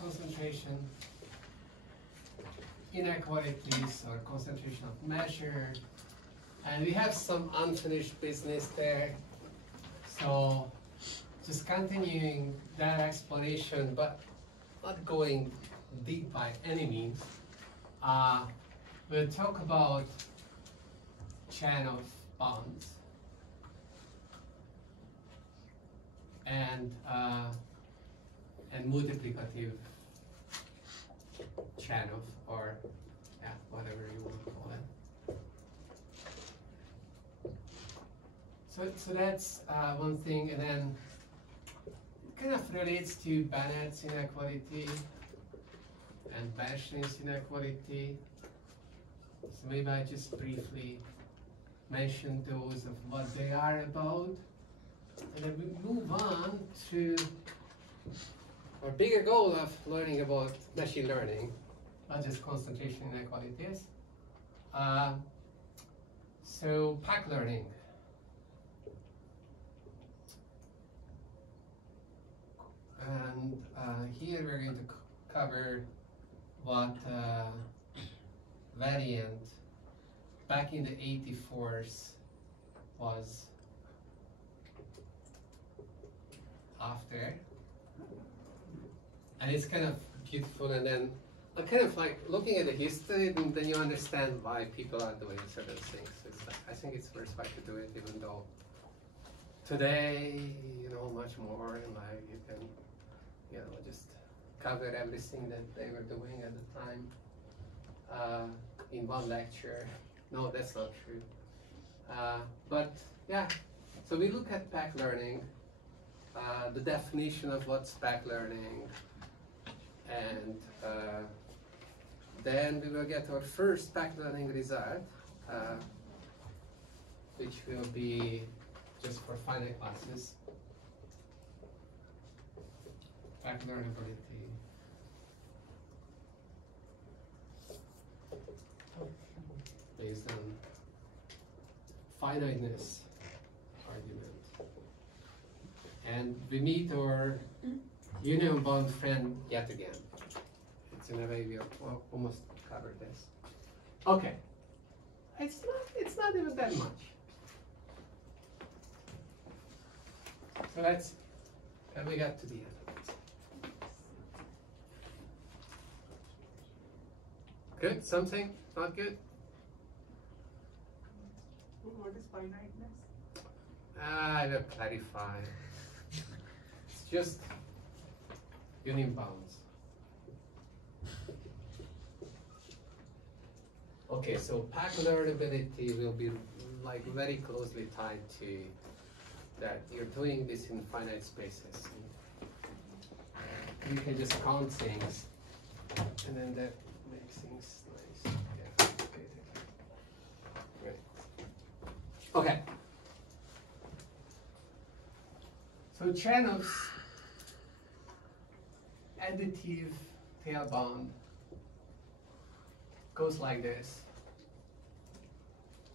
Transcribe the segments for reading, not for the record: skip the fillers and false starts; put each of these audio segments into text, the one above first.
concentration inequalities or concentration of measure. And we have some unfinished business there. So just continuing that explanation, but not going deep by any means. We'll talk about chain of bonds and multiplicative chain of, or yeah, whatever you want to call it. So that's one thing, and then it kind of relates to Bennett's inequality and Beschlin's inequality. So maybe I just briefly mention those of what they are about, and then we move on to our bigger goal of learning about machine learning, not just concentration inequalities. So PAC learning. And here we're going to cover what variant back in the 84s was after. And it's kind of beautiful, and then kind of like looking at the history, and then you understand why people are doing certain things. I think it's worthwhile to do it, even though today, you know, much more, and like you can, you know, just cover everything that they were doing at the time in one lecture. No, that's not true. But yeah, so we look at PAC learning, the definition of what's PAC learning, and then we will get our first PAC learning result, which will be just for finite classes. PAC-Learnability. Based on finiteness argument. And we meet our union bound friend yet again. It's in a way we almost covered this. Okay. It's not even that much. So let's, and we got to the end of it. Good? Something? Not good? What is finiteness? I will clarify. It's just union bounds. Okay, so PAC learnability will be like very closely tied to that you're doing this in finite spaces. You can just count things, and then that makes things nice. Yeah. Okay. Great. Okay. So Chanov's additive tail bond goes like this.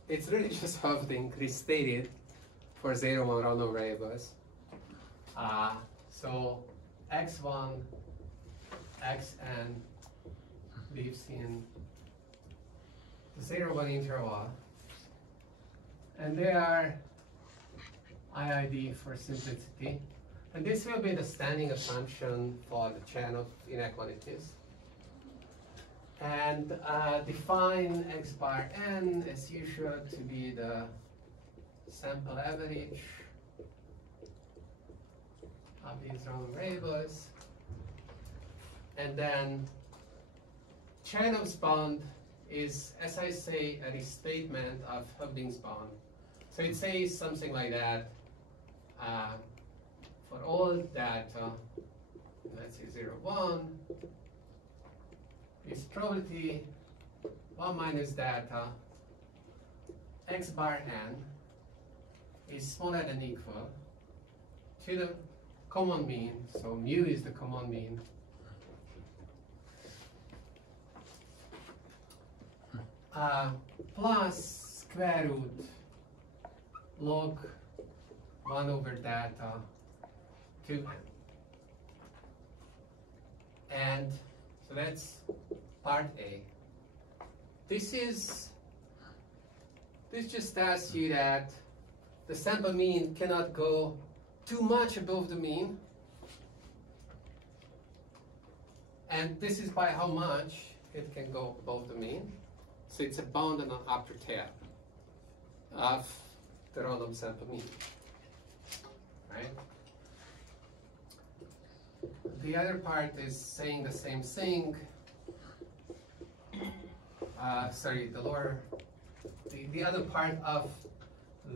It's really just something restated for 0, 1 random variables. So x1, xn lives in the 0, 1 interval, and they are IID for simplicity. And this will be the standing assumption for the chain of inequalities. And define x bar n as usual to be the sample average of these random variables. And then Chanov's bond is, as I say, a restatement of Hövding's bond. So it says something like that. For all data, let's say 0, 1, is probability 1 minus data x bar n is smaller than equal to the common mean, so mu is the common mean, plus square root log 1 over data to n. And so that's part A. This just asks you that the sample mean cannot go too much above the mean. And this is by how much it can go above the mean. So it's a bound on an upper tail of the random sample mean, right? The other part is saying the same thing. The other part of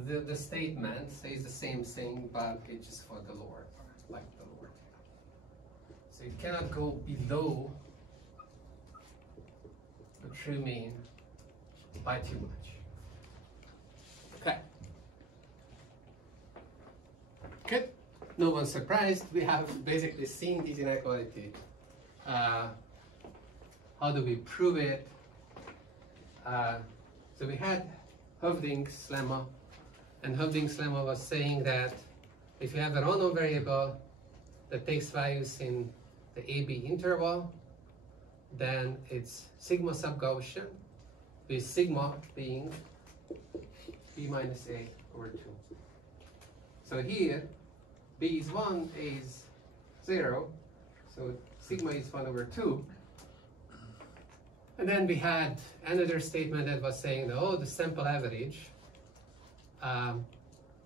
the statement says the same thing, but it's just for the lower part, like the lower tail. So it cannot go below the true mean by too much. Okay. Good. No one's surprised. We have basically seen this inequality. How do we prove it? So we had Hovding's lemma, and Hovding's lemma was saying that if you have a random variable that takes values in the AB interval, then it's sigma sub Gaussian, with sigma being b minus a over 2. So here, b is 1, a is 0, so sigma is 1 over 2. And then we had another statement that was saying that, oh, the sample average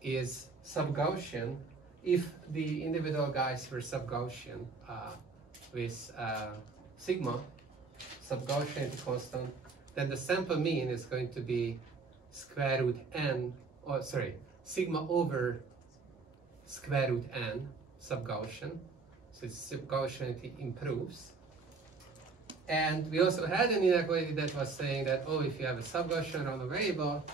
is sub-Gaussian if the individual guys were sub-Gaussian with sigma sub-Gaussian constant, then the sample mean is going to be square root n, or sorry, sigma over square root n sub-Gaussian. So its sub-Gaussianity improves. And we also had an inequality that was saying that, oh, if you have a sub-Gaussian random variable,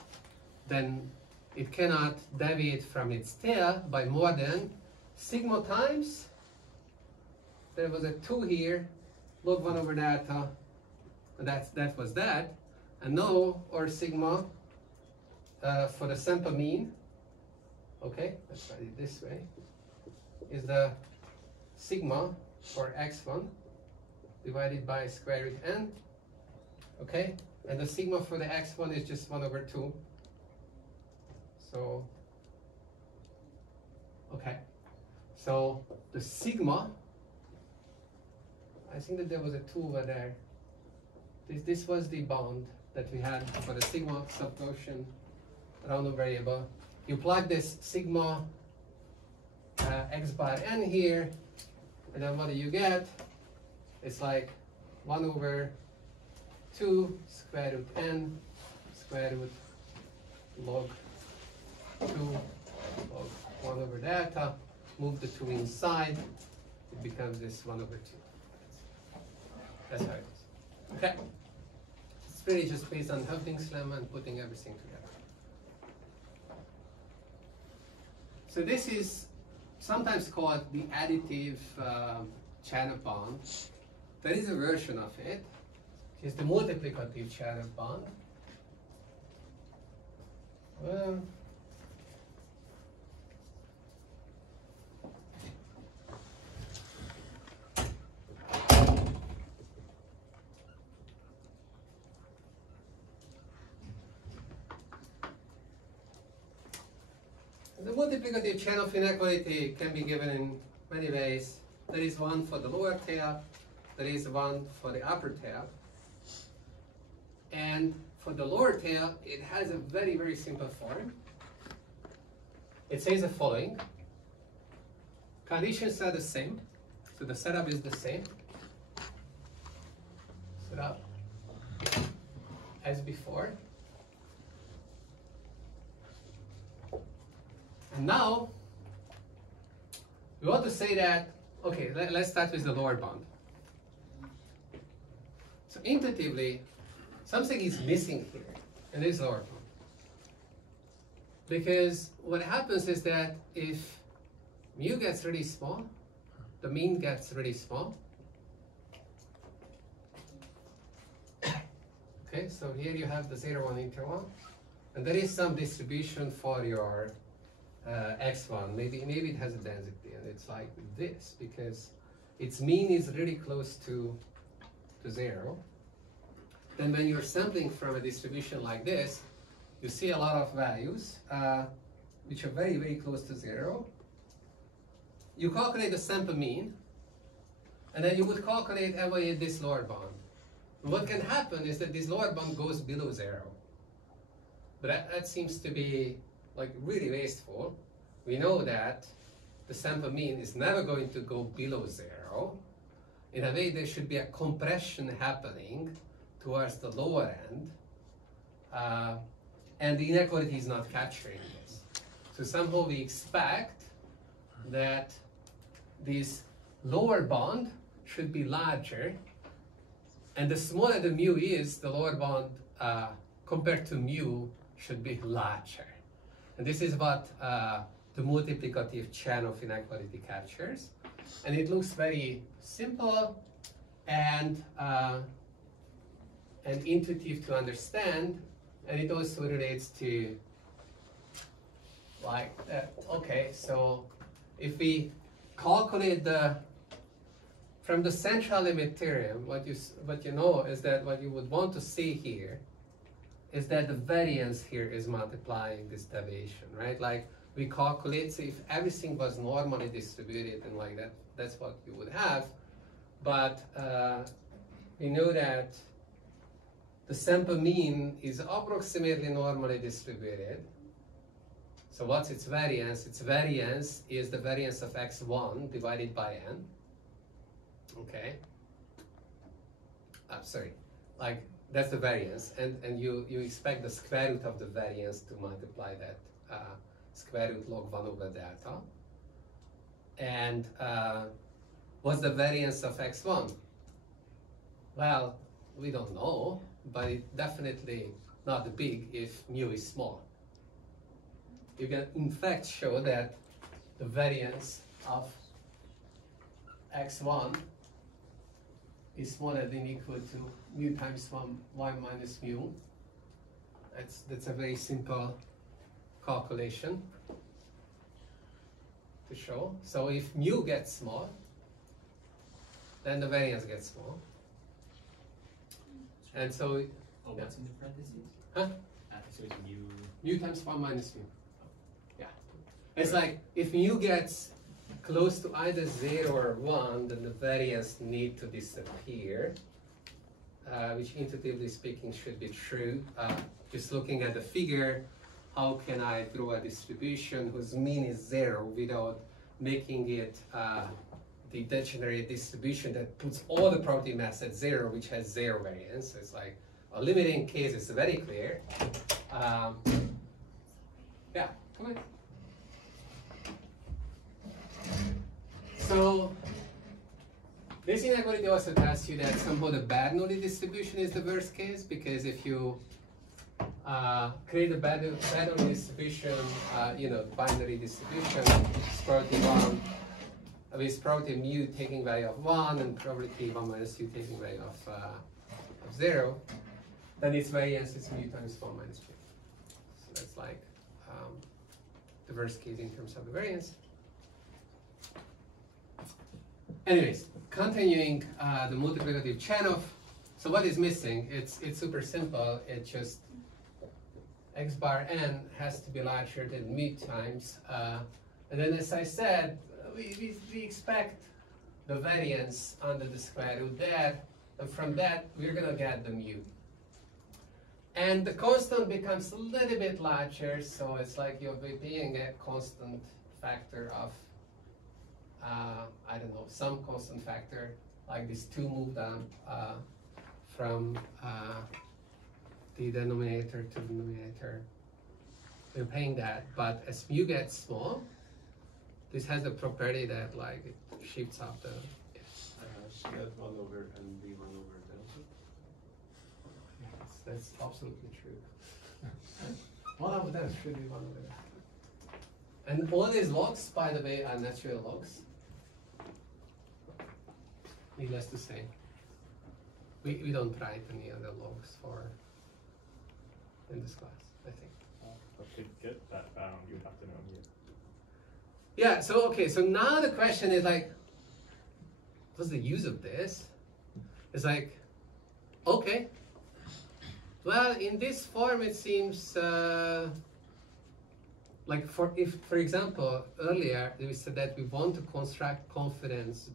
then it cannot deviate from its tail by more than sigma times. There was a 2 here, log 1 over delta, that was that. And no, or sigma for the sample mean, okay, let's write it this way, is the sigma for x1 divided by square root n, okay? And the sigma for the x1 is just 1 over 2. So, okay. So the sigma, I think that there was a 2 over there. This was the bound that we had for the sigma sub-Gaussian random variable. You plug this sigma x bar n here, and then what do you get? It's like 1 over 2 square root n square root log 2 log 1 over delta. Move the 2 inside, it becomes this 1 over 2. That's how it is. Okay. It's really just based on Hovding's lemma and putting everything together. So this is sometimes called the additive channel bond. There is a version of it. It's the multiplicative channel bond. Well, the multiplicative chain of inequality can be given in many ways. There is one for the lower tail, there is one for the upper tail. And for the lower tail, it has a very, very simple form. It says the following. Conditions are the same, so the setup is the same. Setup as before. And now, we want to say that, okay, let's start with the lower bound. So intuitively, something is missing here in this lower bound. Because what happens is that if mu gets really small, the mean gets really small. Okay, so here you have the 0, 1 interval, and there is some distribution for your x1. Maybe it has a density, and it's like this, because its mean is really close to 0, then when you're sampling from a distribution like this, you see a lot of values which are very, very close to 0. You calculate the sample mean, and then you would calculate evaluate this lower bound. And what can happen is that this lower bound goes below 0. But that seems to be like really wasteful. We know that the sample mean is never going to go below 0. In a way, there should be a compression happening towards the lower end, and the inequality is not capturing this. So somehow we expect that this lower bound should be larger, and the smaller the mu is, the lower bound compared to mu should be larger. And this is what the multiplicative chain of inequality captures. And it looks very simple and intuitive to understand, and it also relates to like that. Okay, so if we calculate from the central limit theorem, what you know is that what you would want to see here is that the variance here is multiplying this deviation, right? Like we calculate, so if everything was normally distributed and like that, that's what you would have. But we know that the sample mean is approximately normally distributed. So what's its variance? Its variance is the variance of x1 divided by n. Okay. Sorry, like that's the variance, and you expect the square root of the variance to multiply that square root log 1 over delta. And what's the variance of x1? Well, we don't know, but it's definitely not big if mu is small. You can in fact show that the variance of x1 is smaller than equal to mu times 1 minus mu. That's a very simple calculation to show. So if mu gets small, then the variance gets small. And so, oh, yeah. What's in the parentheses? Huh? So it's mu. Mu times 1 minus mu. Yeah. It's like if mu gets close to either 0 or 1, then the variance need to disappear, which intuitively speaking should be true. Just looking at the figure, how can I draw a distribution whose mean is 0 without making it the degenerate distribution that puts all the property mass at 0, which has 0 variance? So it's like a limiting case is very clear. Yeah, come on. So this inequality also tells you that somehow the Bernoulli distribution is the worst case, because if you create a Bernoulli distribution, binary distribution, probability 1, with probability mu taking value of 1 and probability 1 minus u taking value of 0, then its variance is mu times 1 minus mu. So that's like the worst case in terms of the variance. Anyways, continuing the multiplicative chain of, so what is missing? It's super simple. It's just x bar n has to be larger than mu times, and then as I said, we expect the variance under the square root there, and from that we're gonna get the mu. And the constant becomes a little bit larger, so it's like you're being a constant factor of I don't know, some constant factor, like this 2 moved up from the denominator to the numerator. We're paying that, but as mu gets small, this has the property that like it shifts up the. Should that 1 over n be 1 over delta? Yes, that's absolutely true. 1 over delta should be 1 over delta. And all these logs, by the way, are natural logs. Needless to say, we don't write any other logs in this class, I think. But to get that bound, you would have to know mu. Yeah, so okay, so now the question is like, what's the use of this? It's like, okay, well, in this form it seems like for example, earlier we said that we want to construct confidence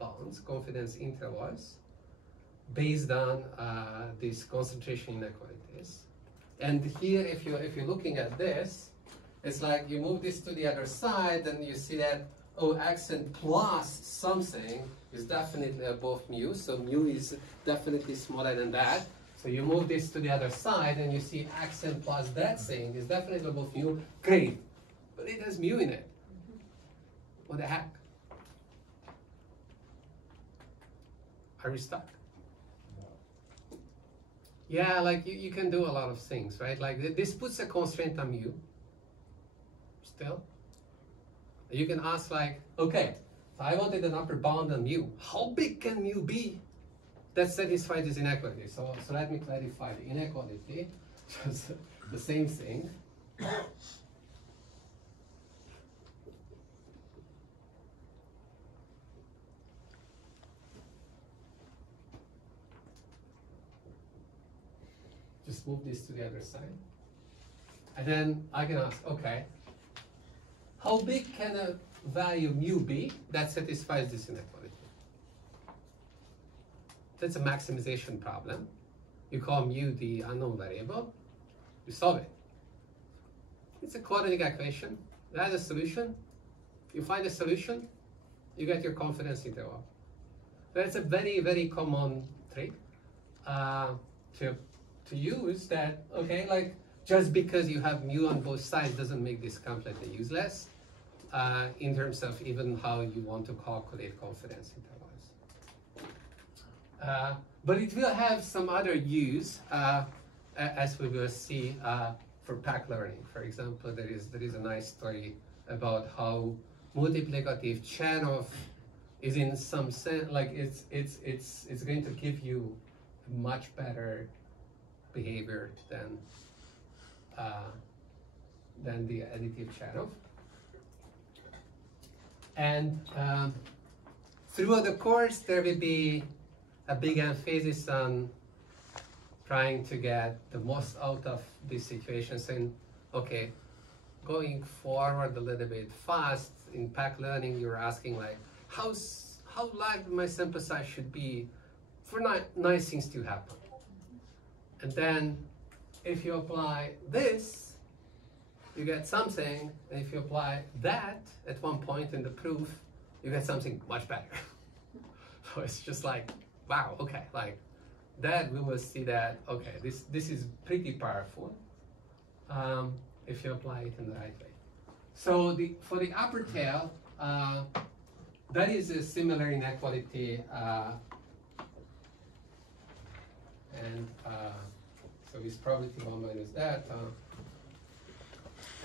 bounds, confidence intervals, based on these concentration inequalities. And here, if you're looking at this, it's like you move this to the other side, and you see that accent plus something is definitely above mu, so mu is definitely smaller than that. So you move this to the other side, and you see accent plus that thing is definitely above mu. Great, but it has mu in it. What the heck? Are we stuck? Yeah, like you can do a lot of things, right? Like this puts a constraint on mu. Still, you can ask like, okay, so I wanted an upper bound on mu. How big can mu be that satisfies this inequality? So let me clarify the inequality. Just the same thing. Just move this to the other side. And then I can ask, okay, how big can a value mu be that satisfies this inequality? That's a maximization problem. You call mu the unknown variable, you solve it. It's a quadratic equation. It has a solution. You find a solution, you get your confidence interval. That's a very, very common trick to use that, okay, like just because you have mu on both sides doesn't make this completely useless in terms of even how you want to calculate confidence intervals. But it will have some other use, as we will see for PAC learning. For example, there is a nice story about how multiplicative Chernoff is in some sense, like it's going to give you a much better behavior than the additive Chernoff. And throughout the course, there will be a big emphasis on trying to get the most out of these situations. And okay, going forward a little bit fast in PAC learning, you're asking like, how large my sample size should be for nice things to happen. And then if you apply this, you get something, and if you apply that at one point in the proof, you get something much better. So it's just like, wow, okay, like that we will see that, okay, this is pretty powerful if you apply it in the right way. So for the upper tail, that is a similar inequality, and so it's probability 1 minus that.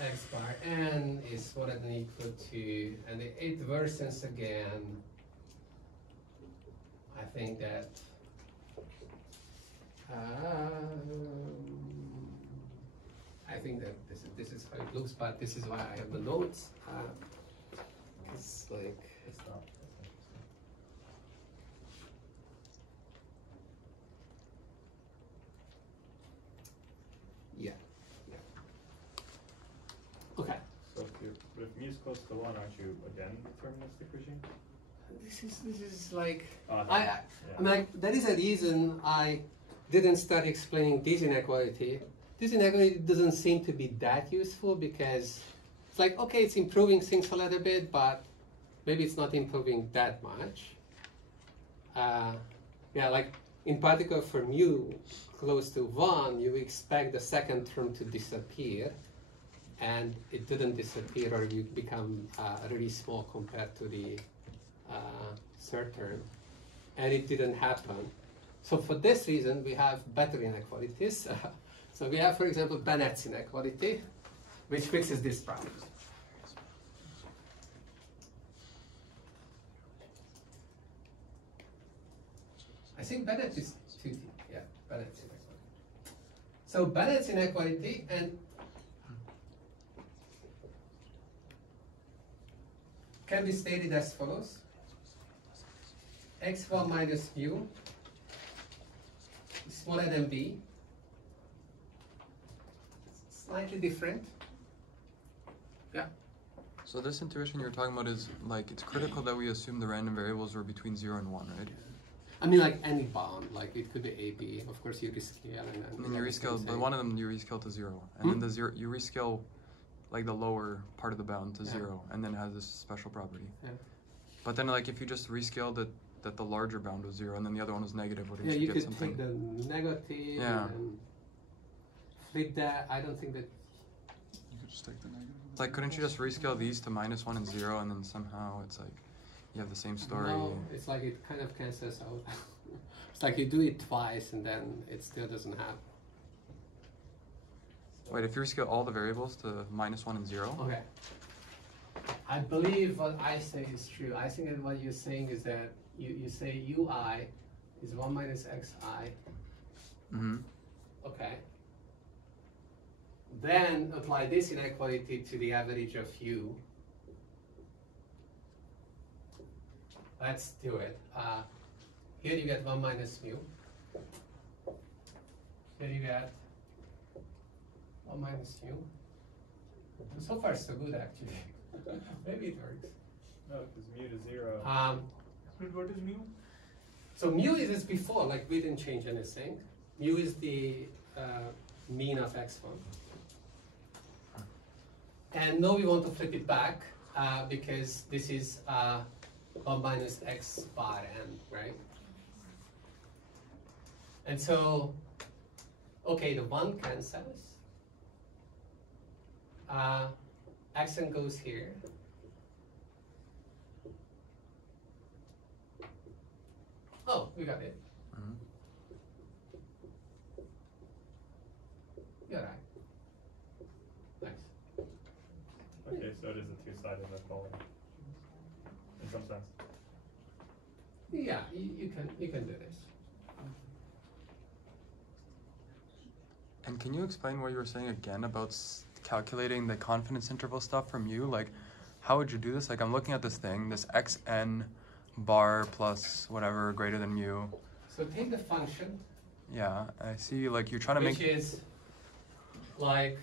X bar n is more than equal to, and it worsens again. I think that this is how it looks, but this is why I have the notes. It's like It's not. yeah. Okay. So if mu is close to 1, aren't you again deterministic regime? This is like Yeah. I'm like, that is a reason I didn't start explaining this inequality. This inequality doesn't seem to be that useful because it's like, okay, it's improving things a little bit, but maybe it's not improving that much. Yeah, like in particular for mu close to 1, you expect the second term to disappear, and it didn't disappear, or you become really small compared to the third term, and it didn't happen. So for this reason, we have better inequalities. So we have, for example, Bennett's inequality, which fixes this problem. I think Bennett is 2T. Yeah, Bennett's inequality. So Bennett's inequality, and can be stated as follows. x1 minus mu is smaller than b. It's slightly different. Yeah. So this intuition you're talking about is like it's critical that we assume the random variables were between 0 and 1, right? I mean, like any bound, like it could be a, b. Of course, you rescale And then you rescale, but one of them you rescale to 0, and then the 0 you rescale like the lower part of the bound to 0, and then it has this special property. Yeah. But then, like if you just rescaled it that the larger bound was 0, and then the other one was negative, wouldn't Yeah, you you get could something? take the negative and flip that. I don't think that. You could just take the negative. Like, couldn't you just rescale these to -1 and 0, and then somehow it's like you have the same story? No, it's like it kind of cancels out. It's like you do it twice and then it still doesn't happen. Wait, if you rescale all the variables to -1 and 0? Okay. I believe what I say is true. I think that what you're saying is that you say ui is 1 minus xi. Mm-hmm. Okay. Then apply this inequality to the average of u. Let's do it. Here you get 1 minus mu. Here you get 1 minus mu. So far so good actually. Maybe it works. No, because mu to 0. But what is mu? So mu is as before, like we didn't change anything. Mu is the mean of x1. And now we want to flip it back because this is 1 minus x bar n, right? And so, okay, the 1 cancels. Xn goes here. Oh, we got it. Mm-hmm. You're right. Nice. Okay, so it is a two-sided inequality. In some sense. Yeah, you can do this. And can you explain what you were saying again about calculating the confidence interval stuff from mu? Like, how would you do this? Like, I'm looking at this thing, this xn bar plus whatever greater than mu. So take the function, Yeah, I see, like, you're trying to which make... is like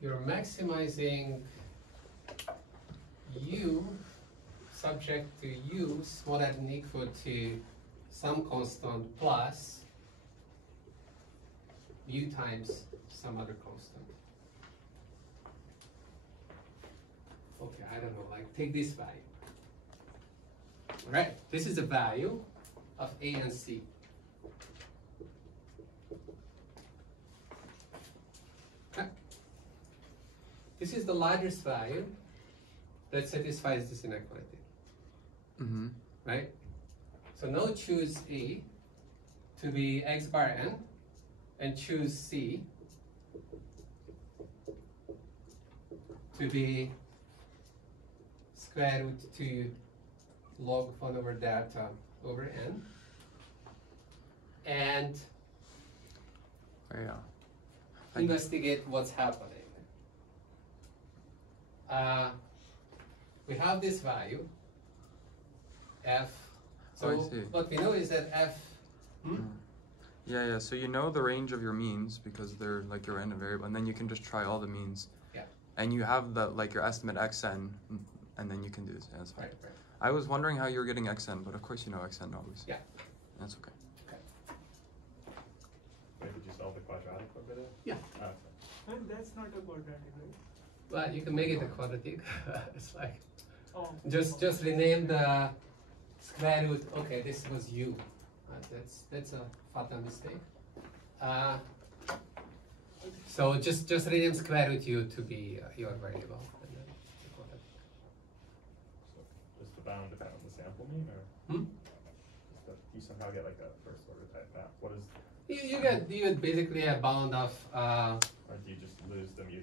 you're maximizing u subject to u smaller than equal to some constant plus mu times some other constant. Okay, I don't know, like take this value. Right, this is the value of A and C. Okay. This is the largest value that satisfies this inequality. Mm-hmm. Right? So now choose A to be x bar n and choose C to be square root 2 log 1 over delta over n. And Oh, yeah. investigate what's happening. We have this value, f. So Oh, I see. what we know is that f. Yeah, so you know the range of your means because they're like your random variable, and then you can just try all the means. Yeah. And you have the like your estimate xn, and then you can do this. Yeah, that's fine. Right. I was wondering how you were getting xn, but of course you know xn always. Yeah. That's okay. Wait, did you solve the quadratic over there? Yeah. Oh, okay. Well, that's not a quadratic, right? Well, you can make it a quadratic. It's like Oh. just rename the square root. Okay, this was u. That's a fatal mistake. So just rename square root u to be your variable. And then the quadratic. So does the bound depend on the sample mean, or you somehow get like a first order type map? What is, You get basically a bound of or do you just lose the mu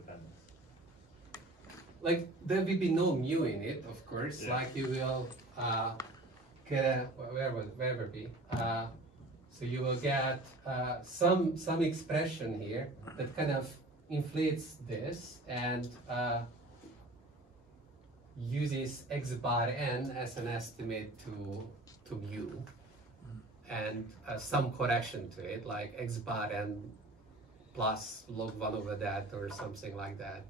dependence? like there will be no mu in it, of course. Yeah. Like you will get a wherever be So you will get some expression here that kind of inflates this and uses x bar n as an estimate to mu, and some correction to it, like x bar n plus log 1 over that or something like that.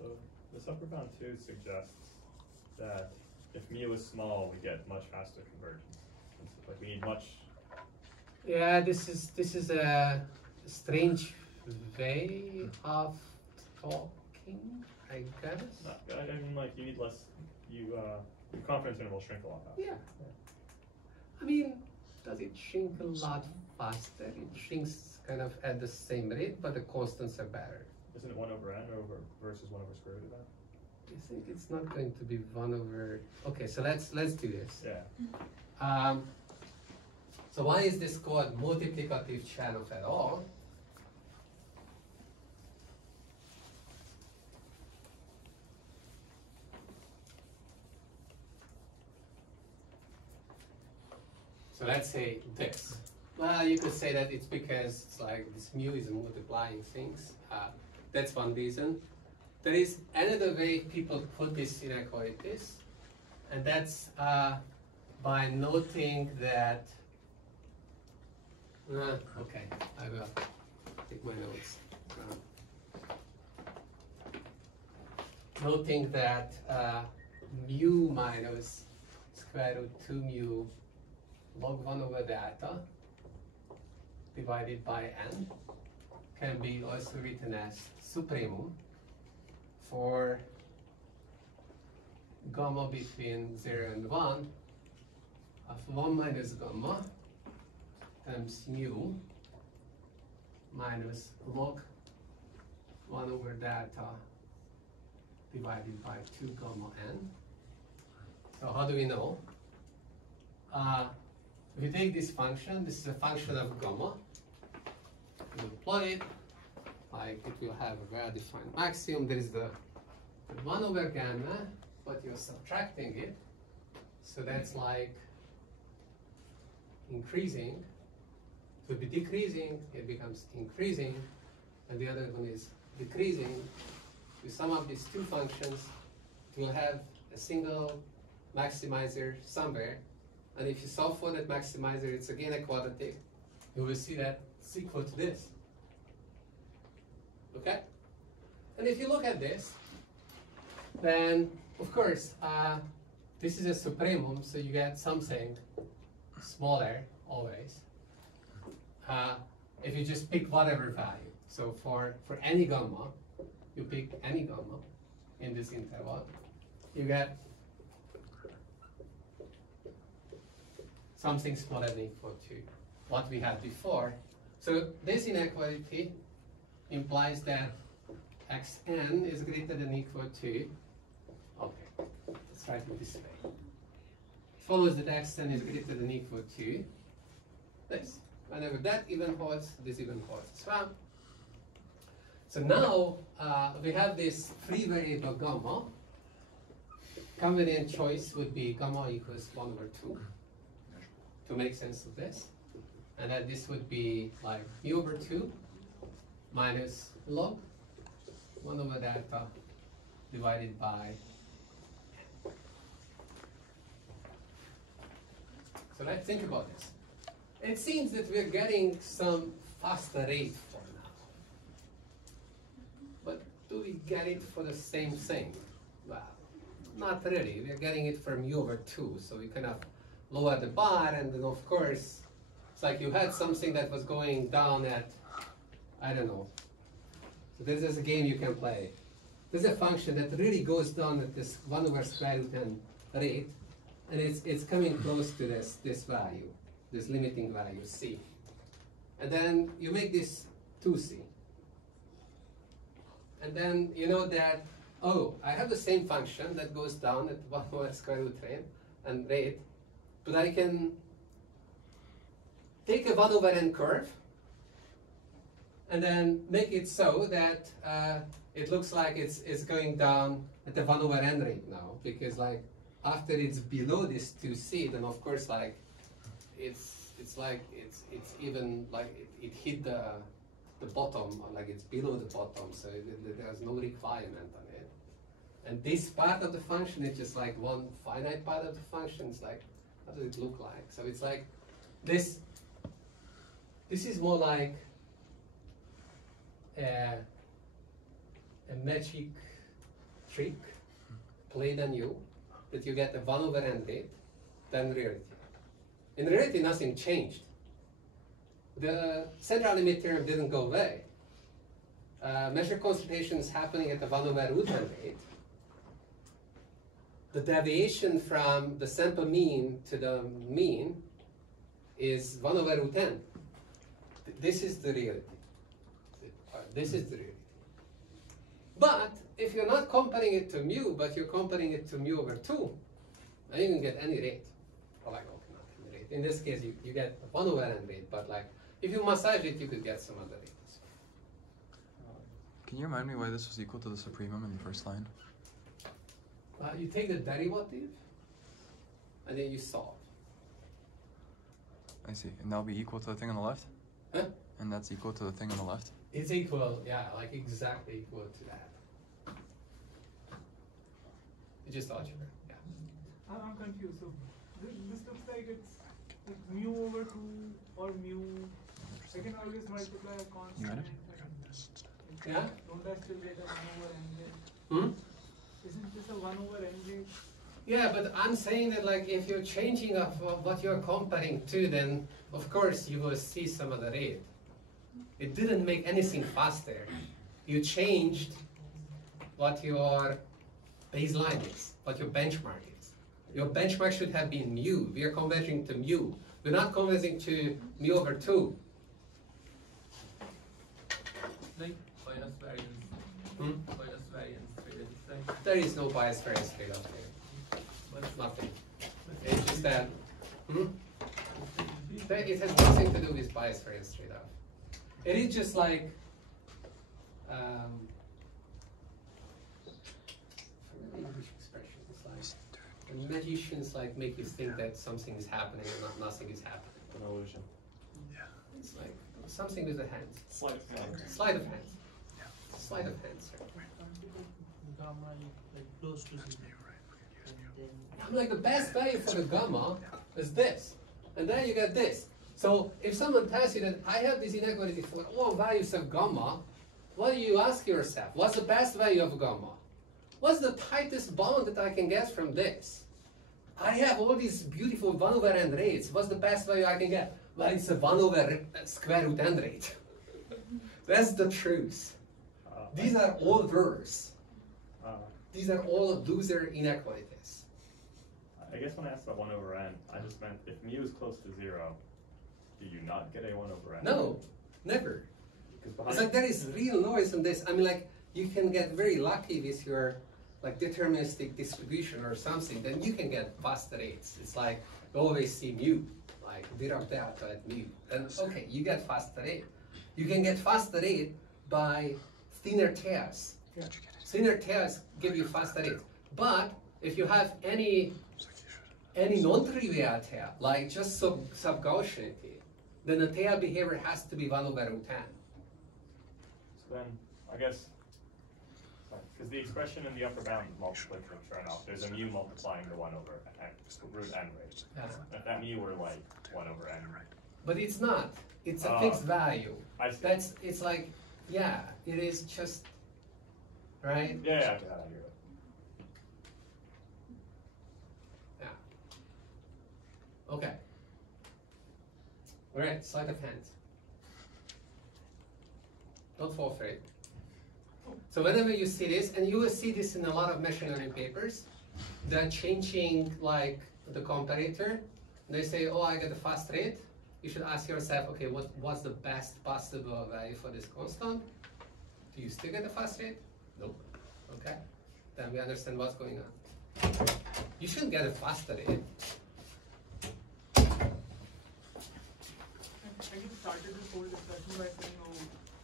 So this upper bound 2 suggests that if mu is small, we get much faster convergence. Like we need much. Yeah, this is a strange way of talking, I guess. I mean, like you need less. Your confidence interval shrink a lot faster. Yeah. I mean, does it shrink a lot faster? It shrinks kind of at the same rate, but the constants are better. Isn't it 1 over n over versus 1 over square root of that? I think it's not going to be 1 over. Okay, so let's do this. Yeah. So why is this called multiplicative Chernoff at all? So let's say this. Well, you could say that it's because it's like this mu is multiplying things. That's one reason. There is another way people put these inequalities, and that's by noting that. Okay, I will take my notes. Noting that mu minus square root 2 mu log 1 over data divided by n can be also written as supremum for gamma between 0 and 1 of 1 minus gamma times mu minus log 1 over data divided by 2 gamma n. So how do we know? If you take this function, this is a function of gamma. You deploy it, like it will have a well-defined maximum. There is the 1 over gamma, but you're subtracting it. So that's like increasing. It will be decreasing, it becomes increasing, and the other one is decreasing. You sum up these two functions, it will have a single maximizer somewhere. And if you solve for that maximizer, it's again a quadratic. You will see that it's equal to this. Okay? And if you look at this, then of course, this is a supremum, so you get something smaller always. If you just pick whatever value. So for any gamma, you pick any gamma in this interval, you get something smaller than equal to what we had before. So this inequality implies that xn is greater than equal to, okay, let's write it this way. It follows that xn is greater than equal to this. Whenever that even holds, this even holds as well. So now we have this free variable gamma. Convenient choice would be gamma equals 1 over 2 to make sense of this. And then this would be like mu over 2 minus log 1 over delta divided by n. So let's think about this. It seems that we're getting some faster rate for now. But do we get it for the same thing? Well, not really. We're getting it for mu over 2, so we kind of lower the bar, and then of course, it's like you had something that was going down at, I don't know. So this is a game you can play. There's a function that really goes down at this 1 over square root n rate, and it's coming close to this value, this limiting value c. And then you make this 2c. And then you know that, oh, I have the same function that goes down at 1 over square root n rate, but I can take a 1 over n curve and then make it so that it looks like it's going down at the 1 over n rate now, because like after it's below this 2c, then of course like it's like it's even like it hit the bottom, like it's below the bottom, so there's no requirement on it. And this part of the function is just like one finite part of the function. It's like, how does it look like? So it's like this. This is more like a magic trick played on you, that you get a 1 over n rate than reality. In reality, nothing changed. The central limit theorem didn't go away. Measure concentration is happening at the 1 over root n rate. The deviation from the sample mean to the mean is 1 over root n. This is the reality. This is the reality. But if you're not comparing it to mu, but you're comparing it to mu over 2, then you can get any rate. Or like, okay, not any rate. In this case, you get 1 over n rate, but like, if you massage it, you could get some other rate. Can you remind me why this was equal to the supremum in the first line? You take the derivative, and then you solve. I see. And that'll be equal to the thing on the left? Huh? And that's equal to the thing on the left? It's equal, yeah, like exactly equal to that. It's just algebra, yeah. I'm confused. So this looks like it's like mu over 2 or mu. I can always multiply a constant. You got it? Yeah? Don't I still get a 1 over n rate? Hmm? Isn't this a 1 over n rate? Yeah, but I'm saying that like if you're changing of what you're comparing to, then of course you will see some of the rate. It didn't make anything faster. You changed what your baseline is, what your benchmark is. Your benchmark should have been mu. We are converging to mu. We're not converging to mu over 2. Like bias variance. Bias variance trade-off, right? There is no bias variance trade-off there. But nothing. It's just that. It has nothing to do with bias variance trade-off. It is just like English expression. It's like when magicians like make you think that something is happening and nothing is happening. An illusion. It's like something with the hands. Sleight of hand. Sleight of hands. Sleight of hands. Gamma like close to 0. I'm like the best value for the gamma is this, and then you get this. So if someone tells you that I have this inequality for all values of gamma, what do you ask yourself? What's the best value of gamma? What's the tightest bound that I can get from this? I have all these beautiful 1 over n rates. What's the best value I can get? Well, it's a 1 over square root n rate. That's the truth. These are all verse. These are all loser inequalities. I guess when I asked about 1 over n, I just meant if mu is close to 0, do you not get a 1 over n? No, never. Because It's like there is real noise in this. I mean, like you can get very lucky with your like deterministic distribution or something. Then you can get fast rates. It's like you always see mu, like Dirac delta at mu. Then okay, you get fast rate. You can get fast rate by thinner tails. Yeah. Thinner tails give you fast rate. But if you have any non-trivial tail, like just sub-Gaussianity, then the tail behavior has to be 1 over root n. So then, I guess, because the expression in the upper bound is multiplicative, sure enough, there's a mu multiplying the 1 over n, root n rate. Yeah. If that mu were like 1 over n, But it's not. It's a fixed value. I see. It's like, yeah, it is just, right? Yeah, I hear it. Yeah. Okay. All right, sleight of hand. Don't fall for it. So whenever you see this, and you will see this in a lot of machine learning papers, they're changing like the comparator. They say, oh, I get a fast rate. You should ask yourself, okay, what's the best possible value for this constant? Do you still get a fast rate? Nope. Okay. Then we understand what's going on. You shouldn't get a fast rate. I just started this whole discussion by saying, oh,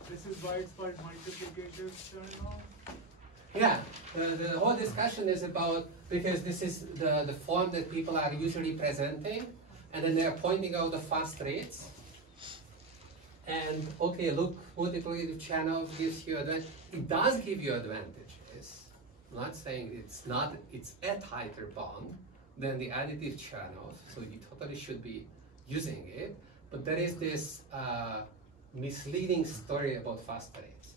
this is why it's called multiplicative turn-off. Yeah, the whole discussion is about, because this is the form that people are usually presenting. and then they're pointing out the fast rates. And okay, look, multiplicative channel gives you advantage. It does give you advantages. I'm not saying it's not, it's a tighter bond than the additive channels, so you totally should be using it. But there is this misleading story about fast rates.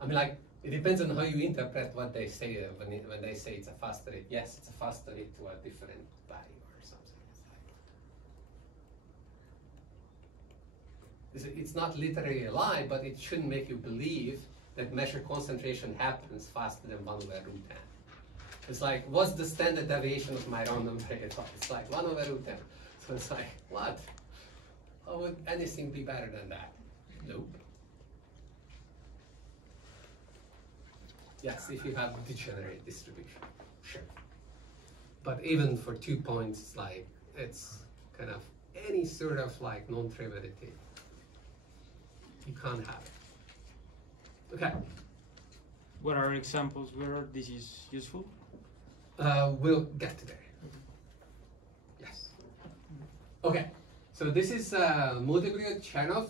I mean, like, it depends on how you interpret what they say when they say it's a fast rate. Yes, it's a fast rate to a different value or something. It's not literally a lie, but it shouldn't make you believe that measure concentration happens faster than 1 over root n. It's like, what's the standard deviation of my random variable? It's like 1 over root n. So it's like, what? How would anything be better than that? Nope. Yes, if you have degenerate distribution, sure. But even for 2 points, it's like, it's kind of any sort of like non-triviality. You can't have it. Okay. What are examples where this is useful? We'll get to there. Yes. Okay. So this is multiplicative channel.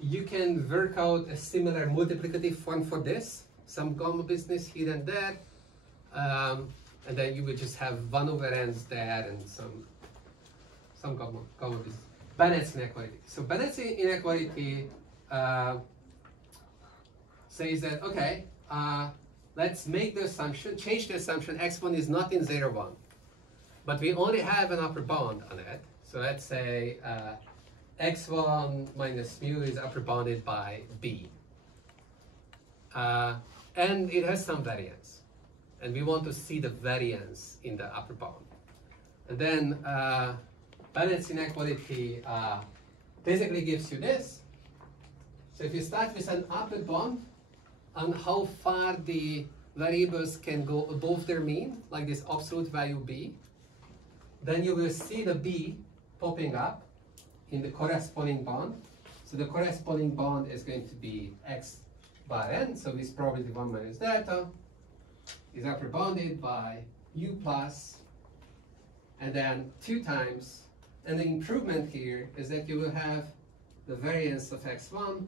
You can work out a similar multiplicative one for this. Some gamma business here and there. And then you would just have 1 over n's there and some gamma business. Bennett's inequality. So Bennett's inequality says that, okay, let's make the assumption, change the assumption, x1 is not in 0, 1. But we only have an upper bound on it. So let's say x1 minus mu is upper bounded by b. And it has some variance. And we want to see the variance in the upper bound. And then Bennett's inequality basically gives you this. So if you start with an upper bound on how far the variables can go above their mean, like this absolute value b, then you will see the b popping up in the corresponding bond. So the corresponding bond is going to be x bar n, so this probability 1 minus delta is upper bounded by u plus, and then 2 times, and the improvement here is that you will have the variance of x1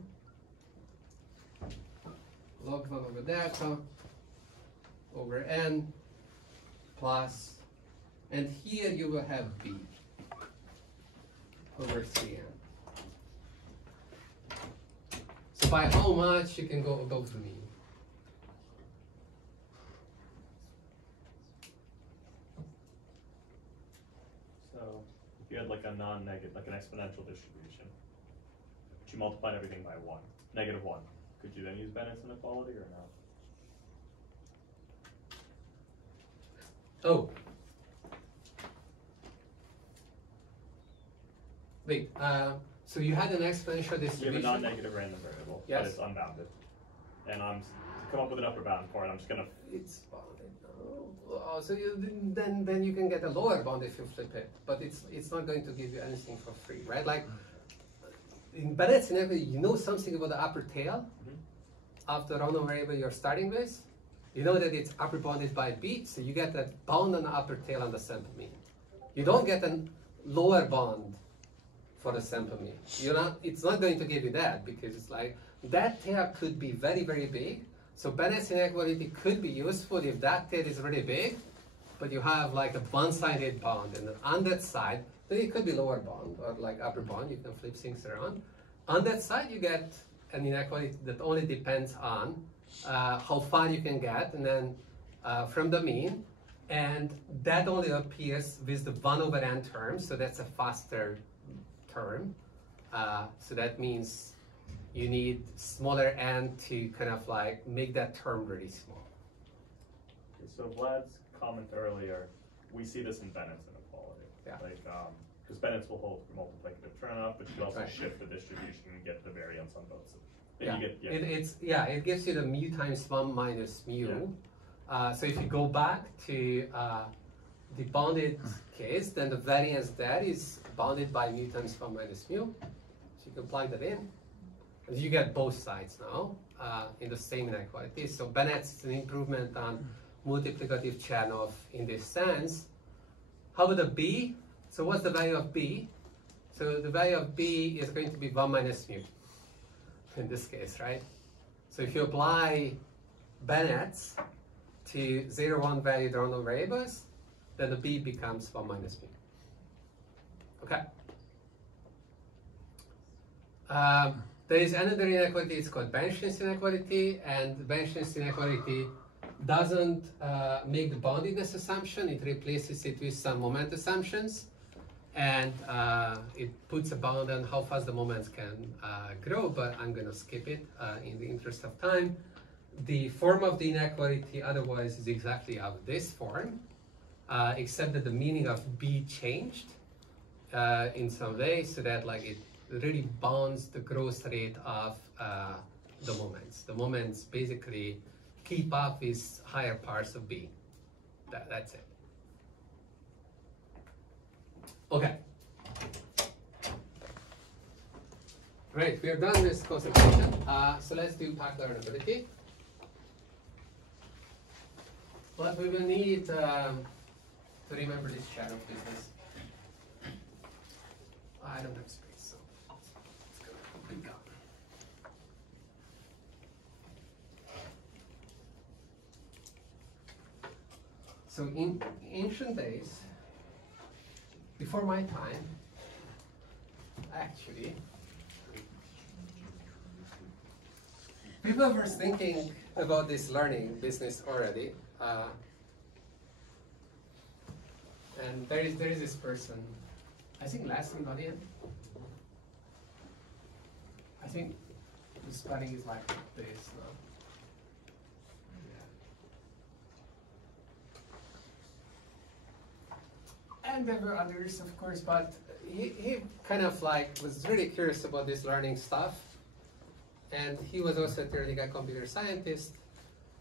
log 1 over delta over n plus, and here you will have b over 3n. So by how much you can go above the mean? So if you had like a non-negative, like an exponential distribution, but you multiplied everything by 1, negative 1, could you then use Bennett's inequality or no? Oh. Wait, so you had an exponential You distribution? have a non-negative random variable, Yes. but it's unbounded. And I'm to come up with an upper bound for it, I'm just gonna It's bounded. Oh, so then you can get a lower bound if you flip it, but it's not going to give you anything for free, right? Like in Bennett's inequality, you know something about the upper tail of the random variable you're starting with. You know that it's upper bounded by b, so you get a bound on the upper tail on the sample mean. You don't get a lower bound for the sample mean. It's not going to give you that, because it's like that tail could be very, very big. So Bennett's inequality could be useful if that tail is really big, but you have like a one-sided bound, and on that side, then it could be lower bound or like upper bound. You can flip things around. On that side, you get an inequality that only depends on how far you can get, and then from the mean, and that only appears with the 1 over n term, so that's a faster term. So that means you need smaller n to kind of like make that term really small. Okay, so Vlad's comment earlier, we see this in Bennett's inequality. Yeah. Like, because Bennett's will hold for multiplicative turnoff, but you can also Right. shift the distribution and get the variance on both sides. And Yeah. you get, It gives you the mu times 1 minus mu. So if you go back to the bounded case, then the variance there is bounded by mu times 1 minus mu. So you can plug that in. And you get both sides now in the same inequality. So Bennett's is an improvement on multiplicative Chernoff in this sense. How about the b? So what's the value of b? So the value of b is going to be 1 minus mu in this case, right? So if you apply Bennett's to 0, 1 value random variables, then the b becomes 1 minus mu. Okay. There is another inequality, it's called bench strength inequality, and the bench strength inequality doesn't make the boundedness assumption, it replaces it with some moment assumptions, and it puts a bound on how fast the moments can grow, but I'm going to skip it in the interest of time. The form of the inequality otherwise is exactly of this form, except that the meaning of b changed in some way, so that like it really bounds the growth rate of the moments. The moments basically keep up with higher parts of b. That's it. Okay. Right, we are done with concentration. So let's do PAC-Learnability. But we will need to remember this shadow business. I don't have space, so it's going to be gone. So in ancient days, before my time, actually, people were thinking about this learning business already. And there is this person, I think last name Valiant. I think the spelling is like this. No? Yeah. And there were others, of course, but he kind of like was really curious about this learning stuff. And he was also a theoretical computer scientist.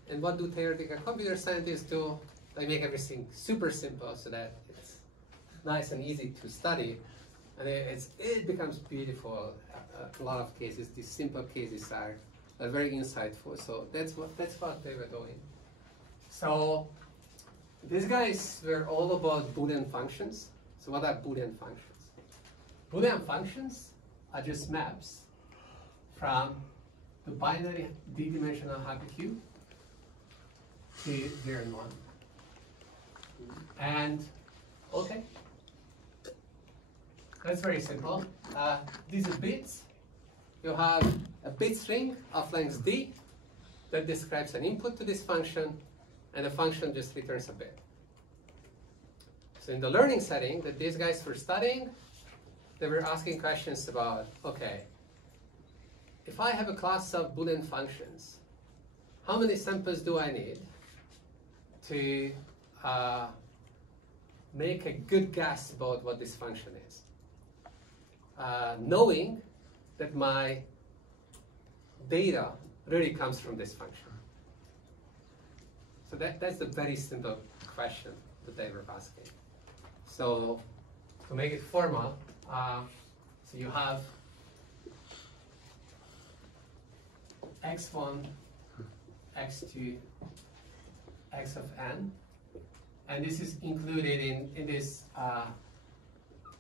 And what do theoretical computer scientists do? They make everything super simple so that it's nice and easy to study. And it becomes beautiful. A lot of cases, these simple cases are very insightful. So that's what they were doing. So these guys were all about Boolean functions. So what are Boolean functions? Boolean functions are just maps from the binary d-dimensional hypercube to 0 and 1. And, okay, that's very simple. These are bits. You have a bit string of length d that describes an input to this function, and the function just returns a bit. So in the learning setting that these guys were studying, they were asking questions about, okay, if I have a class of Boolean functions, how many samples do I need to make a good guess about what this function is? Knowing that my data really comes from this function. So that's the very simple question that they were asking. So to make it formal, so you have x1, x2, x of n, and this is included in this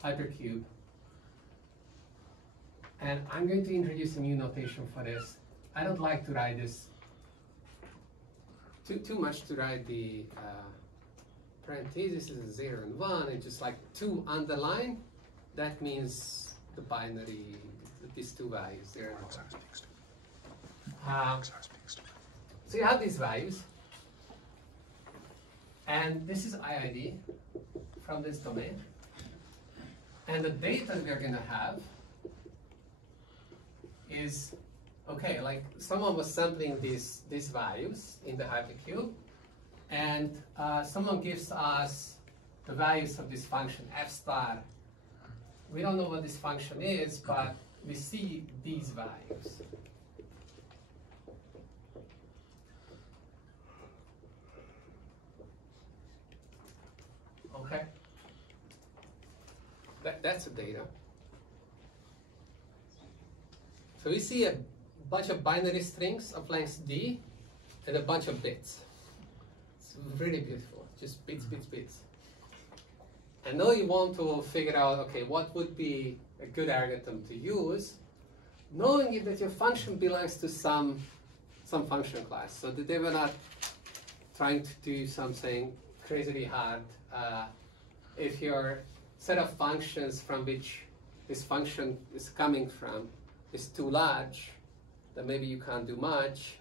hypercube. And I'm going to introduce a new notation for this. I don't like to write this too much to write the parentheses is 0 and 1, and just like 2 underline, that means the binary, these two values, 0 and 1. So you have these values, and this is IID from this domain, and the data we are going to have is, okay, like someone was sampling these values in the hypercube, and someone gives us the values of this function f star. We don't know what this function is, but we see these values. Okay, that's the data. So we see a bunch of binary strings of length d and a bunch of bits. It's really beautiful, just bits, bits, bits. And now you want to figure out, okay, what would be a good algorithm to use, knowing that your function belongs to some function class, so that they were not trying to do something crazily hard. If your set of functions from which this function is coming from is too large, then maybe you can't do much.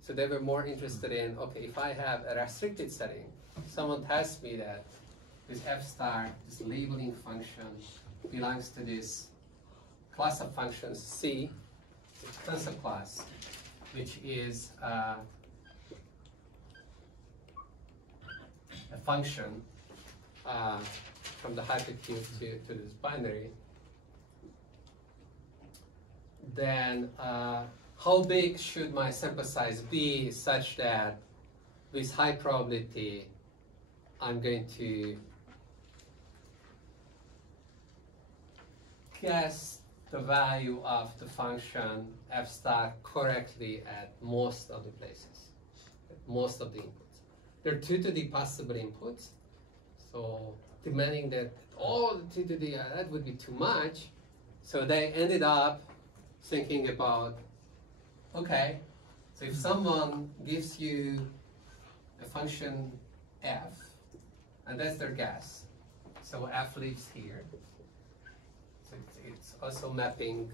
So they were more interested in, okay, if I have a restricted setting, someone tells me that this f star, this labeling function, belongs to this class of functions C, the concept class, which is a function from the hypercube to this binary, then how big should my sample size be such that with high probability I'm going to guess the value of the function f star correctly at most of the places, at most of the inputs. There are 2 to the possible inputs, so demanding that all the 2 to the, that would be too much. So they ended up thinking about, okay, so if someone gives you a function f, and that's their guess, so f lives here, so it's also mapping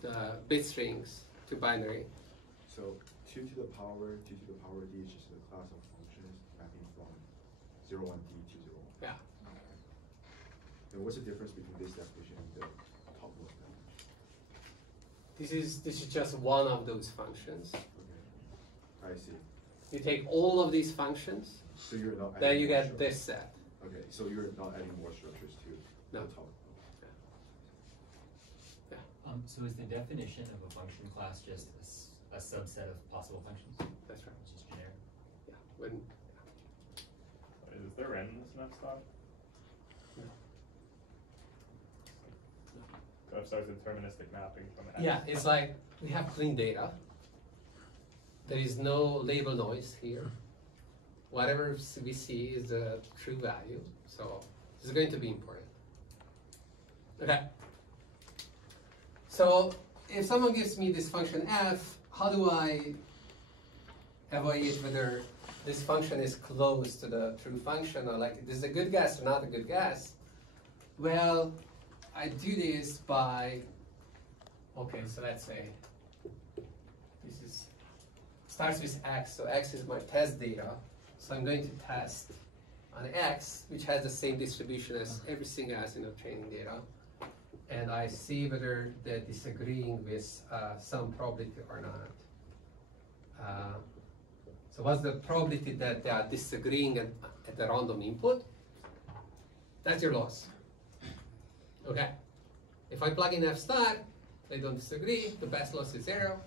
the bit strings to binary. So 2 to the power d is just the class of functions mapping from 0, 1d to 0. Yeah. And what's the difference between this definition and the topmost definition? This is just one of those functions. Okay. I see. You take all of these functions, So you're not adding then you more get structures. this set. Okay, so you're not adding more structures to No. the top. So is the definition of a function class just a subset of possible functions? That's right. It's just generic. Yeah. When, Is there in this next stop? No. So if there's deterministic mapping from X. yeah, it's like we have clean data. There is no label noise here. Whatever we see is the true value. So this is going to be important. Okay. So if someone gives me this function f, how do I evaluate whether this function is close to the true function, or like this is a good guess or not a good guess? Well, I do this by, okay, so let's say this is starts with x, so x is my test data. So I'm going to test on x, which has the same distribution as everything else in the training data. And I see whether they're disagreeing with some probability or not. So what's the probability that they are disagreeing at a random input? That's your loss. Okay. If I plug in f star, they don't disagree, the best loss is 0.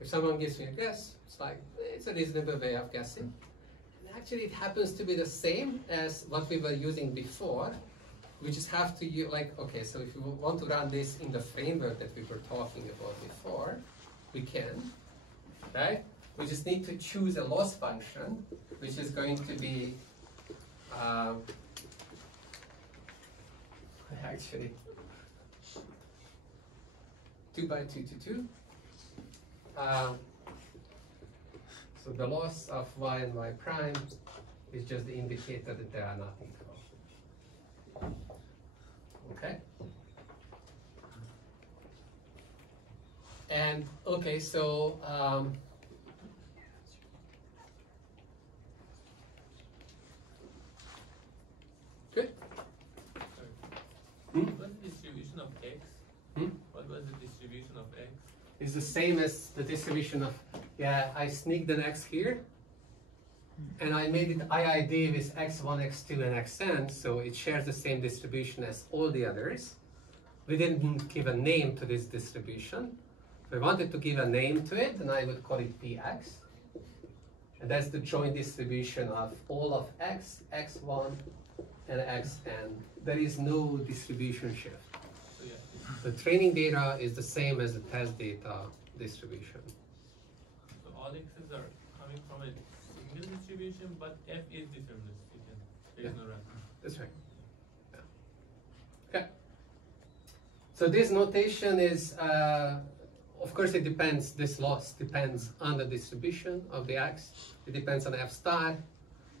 If someone gives me a guess, it's like, it's a reasonable way of guessing. And actually, it happens to be the same as what we were using before. We just have to use, like, okay, so if you want to run this in the framework that we were talking about before, we can, right? We just need to choose a loss function, which is going to be, actually, 2 by 2 to 2. So the loss of y and y prime is just the indicator that they are not equal. Okay? And, okay, so, good. What was the distribution of x? Hmm? What was the distribution of x? It's the same as the distribution of, yeah, I sneaked an x here, and I made it IID with x1, x2, and xn, so it shares the same distribution as all the others. We didn't give a name to this distribution. If I wanted to give a name to it, then I would call it px. And that's the joint distribution of all of x, x1, and xn. There is no distribution shift. So yeah, The training data is the same as the test data distribution. so all x's are coming from a single distribution, but f is deterministic. There is no random. That's right. Yeah. Okay. So this notation is, of course, it depends. This loss depends on the distribution of the x. It depends on f star.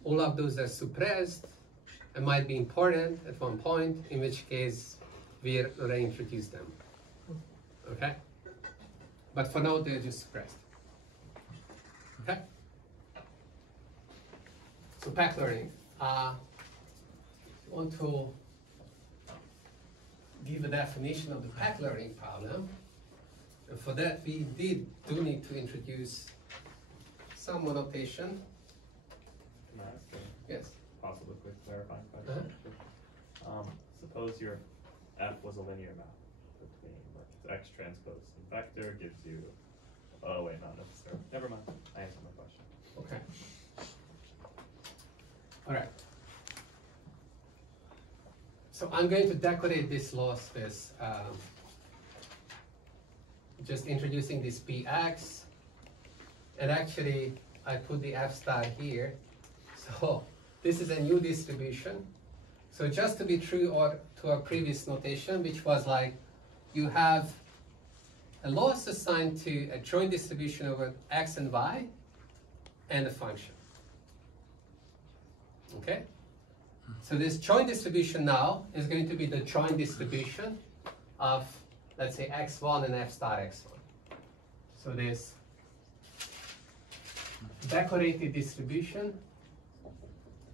All of those are suppressed and might be important at one point, in which case we reintroduce them. Okay? But for now, they're just suppressed. Okay? So PAC learning. I want to give a definition of the PAC learning problem. And for that, we do need to introduce some notation. Can I ask a Yes. possible quick clarifying question? Suppose your f was a linear map between like x transpose and vector gives you. Oh wait, not necessarily. Never mind. I answered my question. Okay. All right. So I'm going to decorate this loss with just introducing this px, and actually I put the f star here. So this is a new distribution. So just to be true or to our previous notation, which was like you have a loss assigned to a joint distribution over x and y and a function. Okay? So this joint distribution now is going to be the joint distribution of, let's say, x1 and f star x1. So this decorated distribution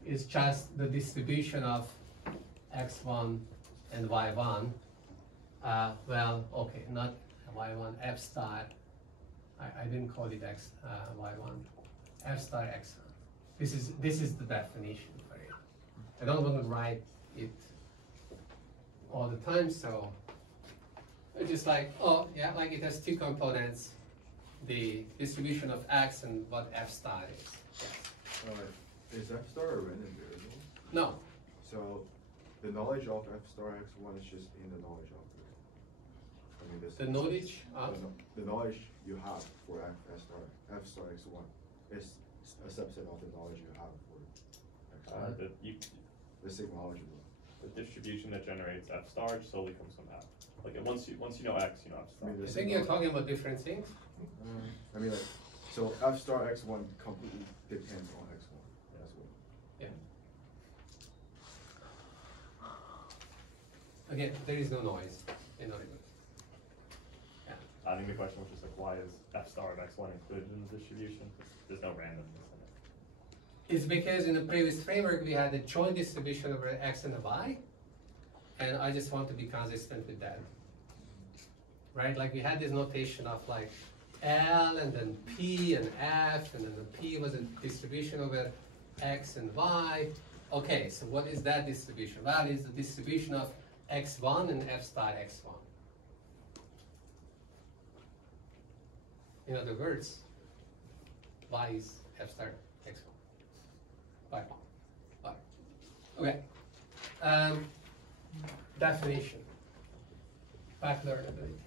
is just the distribution of x1 and y1. Well, okay, not y1, f star. I didn't call it y1, f star x1. This is the definition for it. I don't want to write it all the time, so it's just like, oh yeah, like it has two components, the distribution of x and what f star is. Yes. Is f star a random variable? No. So the knowledge of f star x1 is just in the knowledge of it. I mean, this The knowledge of? the knowledge you have for f star x1 is a subset of the knowledge you have for x star. The sigmology. The distribution that generates f star solely comes from f. Like once you know x, you know f star. I mean, I think you're talking about different things. I mean, like, so f star x1 completely depends on x1. That's what. Yeah. Again, there is no noise in argument. Yeah. I think the question was just like, why is f star of x1 included in the distribution? There's no randomness in it. It's because in the previous framework we had a joint distribution over x and y, and I just want to be consistent with that. Right? Like we had this notation of like L and then P and F, and then the P was a distribution over x and y. Okay, so what is that distribution? Well, it's the distribution of x1 and f star x1. In other words, y is f star x1. Y1. Y. Okay. Definition. PAC-Learnability.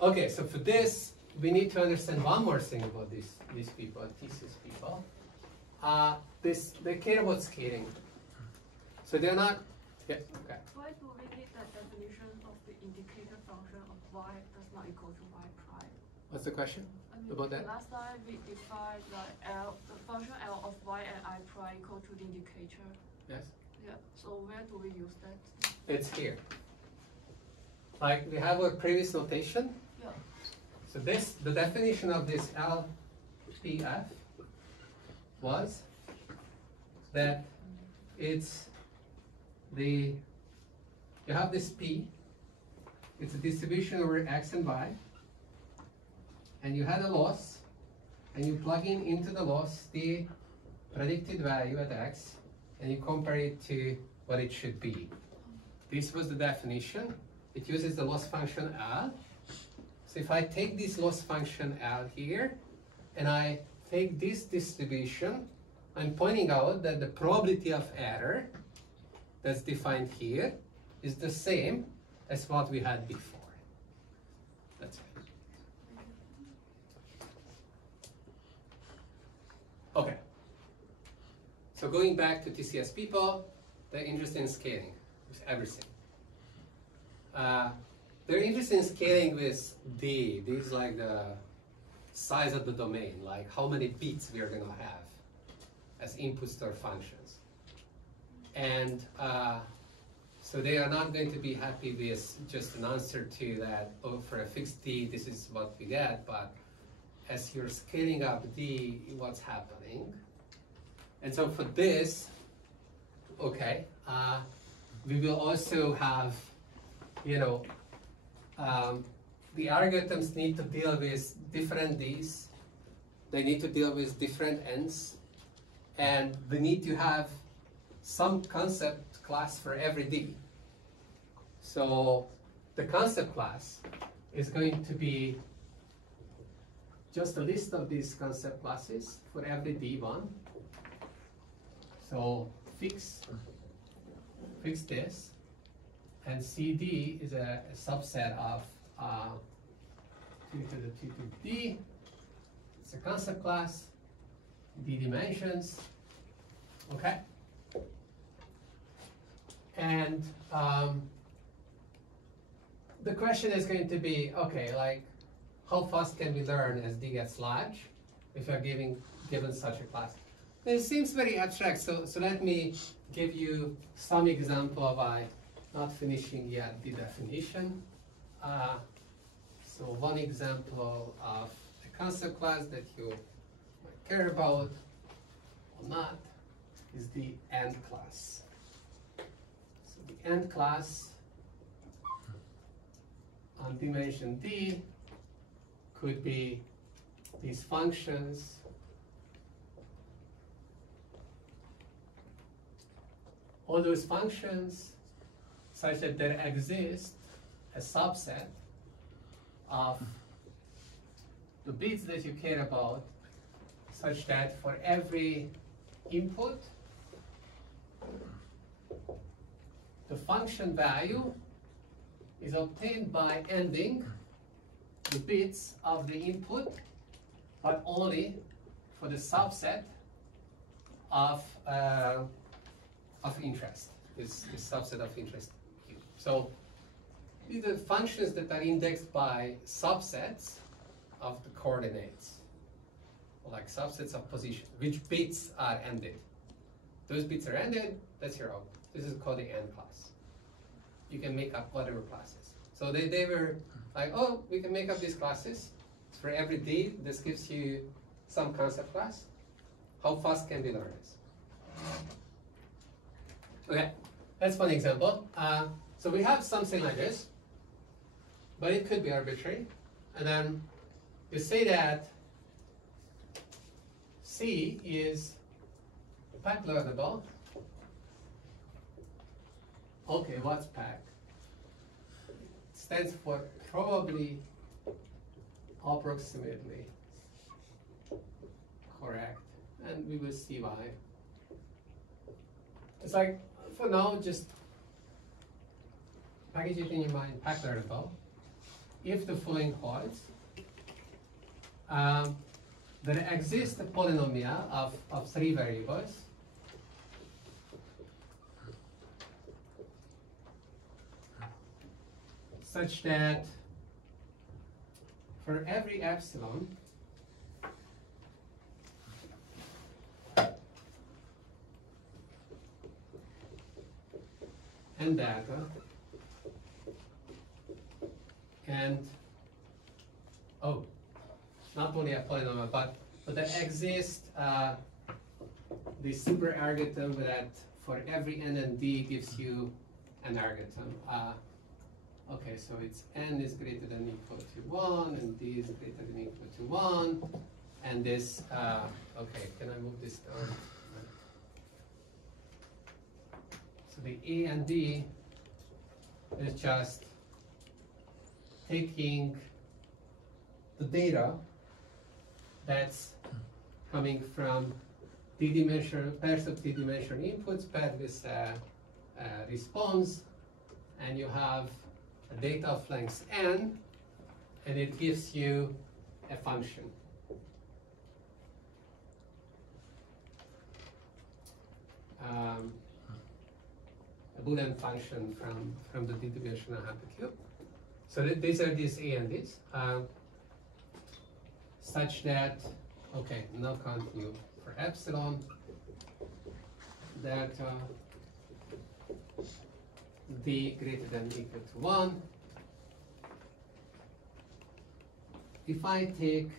Okay, so for this, we need to understand one more thing about these people, thesis people. They care about scaling. So they're not. Yeah. Okay. Why do we need the definition of the indicator function of y does not equal to y prime? What's the question I mean, about that? Last time we defined the function L of y and I prime equal to the indicator. Yes. Yeah. So where do we use that? It's here. Like we have a previous notation. Yeah. So the definition of this LPF was that it's you have this P, it's a distribution over x and y, and you had a loss, and you plug into the loss the predicted value at x, and you compare it to what it should be. This was the definition. It uses the loss function L. So if I take this loss function L here, and I take this distribution, I'm pointing out that the probability of error that's defined here is the same as what we had before. That's it. Okay. So going back to TCS people, they're interested in scaling with everything. They're interested in scaling with D. D is like the size of the domain, like how many bits we are going to have as inputs to our functions. And so they are not going to be happy with just an answer to that, oh, for a fixed D, this is what we get, but as you're scaling up D, what's happening? And so for this, okay, we will also have, you know, the algorithms need to deal with different Ds. They need to deal with different Ns. And we need to have some concept class for every D. So the concept class is going to be just a list of these concept classes for every D1. So fix this, and CD is a subset of 2 to the 2 to D. It's a concept class, D dimensions, okay? And the question is going to be, okay, like, how fast can we learn as D gets large if we are given such a class? It seems very abstract, so let me give you some example by not finishing yet the definition. So one example of a concept class that you might care about or not is the end class. So the end class on dimension D could be these functions all those functions such that there exists a subset of the bits that you care about, such that for every input, the function value is obtained by ending the bits of the input, but only for the subset of interest, this subset of interest. So these are functions that are indexed by subsets of the coordinates, like subsets of position, which bits are ended. Those bits are ended, that's your output. This is called the end class. You can make up whatever classes. So they were like, oh, we can make up these classes. For every D, this gives you some concept class. How fast can we learn this? Okay, that's one example. So we have something like this, but it could be arbitrary. And then you say that C is PAC-Learnable. Okay, what's PAC? It stands for probably approximately correct, and we will see why. It's like, for now, just package it in your mind, PAC-Learnable. If the following holds, there exists a polynomial of 3 variables. Such that for every epsilon, and data, and not only a polynomial, but there exists the super algorithm that for every n and d gives you an algorithm. Okay, so it's n is greater than or equal to 1, and d is greater than or equal to 1, and this, okay, can I move this down? So the a and d is just taking the data that's coming from pairs of d-dimensional inputs paired with a response, and you have a data of length n, and it gives you a function. a Boolean function from the d-dimensional hypercube. So these are these A and these, such that, okay, now continue for epsilon, that d greater than or equal to 1. If I take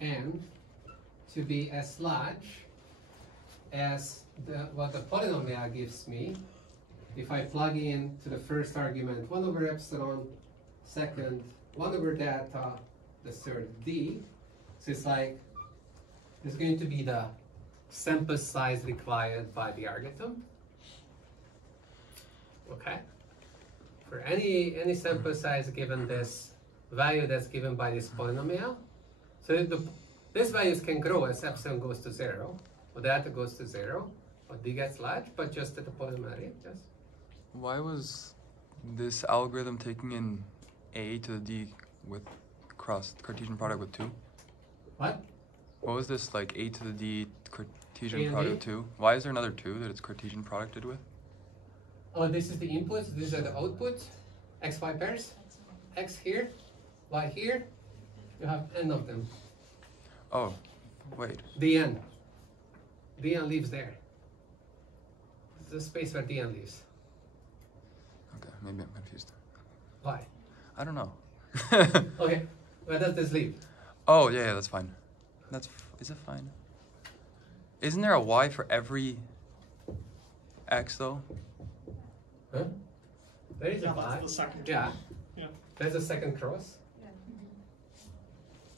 n to be as large as what the polynomial gives me, if I plug in to the first argument 1 over epsilon, second 1 over delta, the third d, so it's like there's going to be the sample size required by the algorithm. Okay, for any sample size given this value that's given by this polynomial, so these values can grow as epsilon goes to 0, or delta goes to 0, or d gets large, but just at the polynomial rate. Yes. Why was this algorithm taking in a to the d with Cartesian product with 2? What? What was this, like a to the d A Cartesian and product D? with 2? Why is there another 2 that it's Cartesian producted with? Oh, this is the inputs, these are the outputs, x, y pairs, x here, y here, you have n of them. Oh, wait. Dn lives there. This is the space where dn lives. Okay, maybe I'm confused. Why? I don't know. Okay, where does this leave? Oh, yeah, that's fine. Is it fine? Isn't there a y for every x though? Huh? There is a Yeah, y. that's the second. Yeah. Yeah. There's a second cross. Yeah.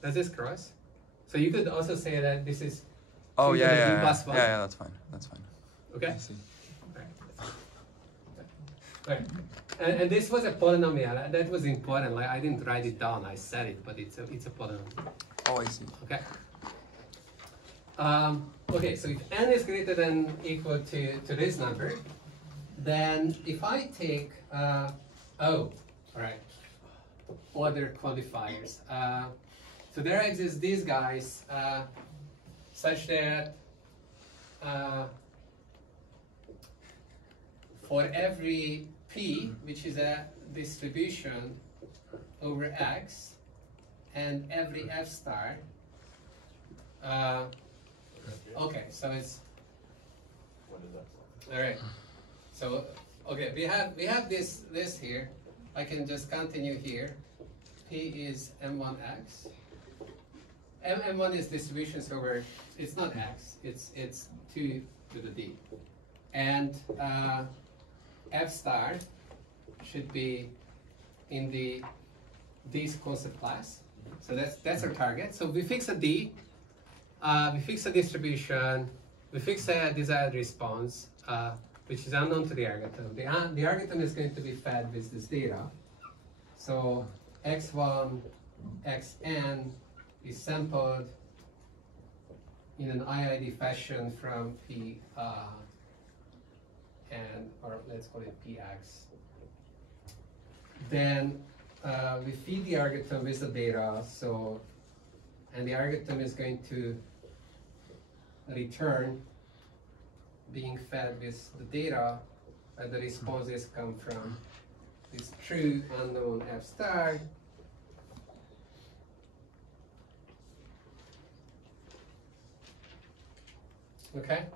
There's this cross. So you could also say that this is Oh, 2 to yeah, the yeah, d yeah. plus 1. Yeah, that's fine. That's fine. Okay. I see. Right. And this was a polynomial. That was important. Like I didn't write it down. I said it, but it's a polynomial. Oh, I see. Okay. Okay. So if n is greater than or equal to this number, then if I take all right, other quantifiers. So there exist these guys such that for every p, which is a distribution over x, and every f star, okay, so it's, What is that? all right. So, okay, we have this here. I can just continue here. P is m1x. M1 is distributions over, it's not x, it's 2 to the d. And f star should be in the d's constant class. So that's our target. So we fix a d, we fix a distribution, we fix a desired response, which is unknown to the algorithm. The algorithm is going to be fed with this data. So x1, xn is sampled in an IID fashion from P or let's call it Px. Then we feed the algorithm with the data, and the algorithm is going to return being fed with the data, and the responses come from this true unknown f star. Okay,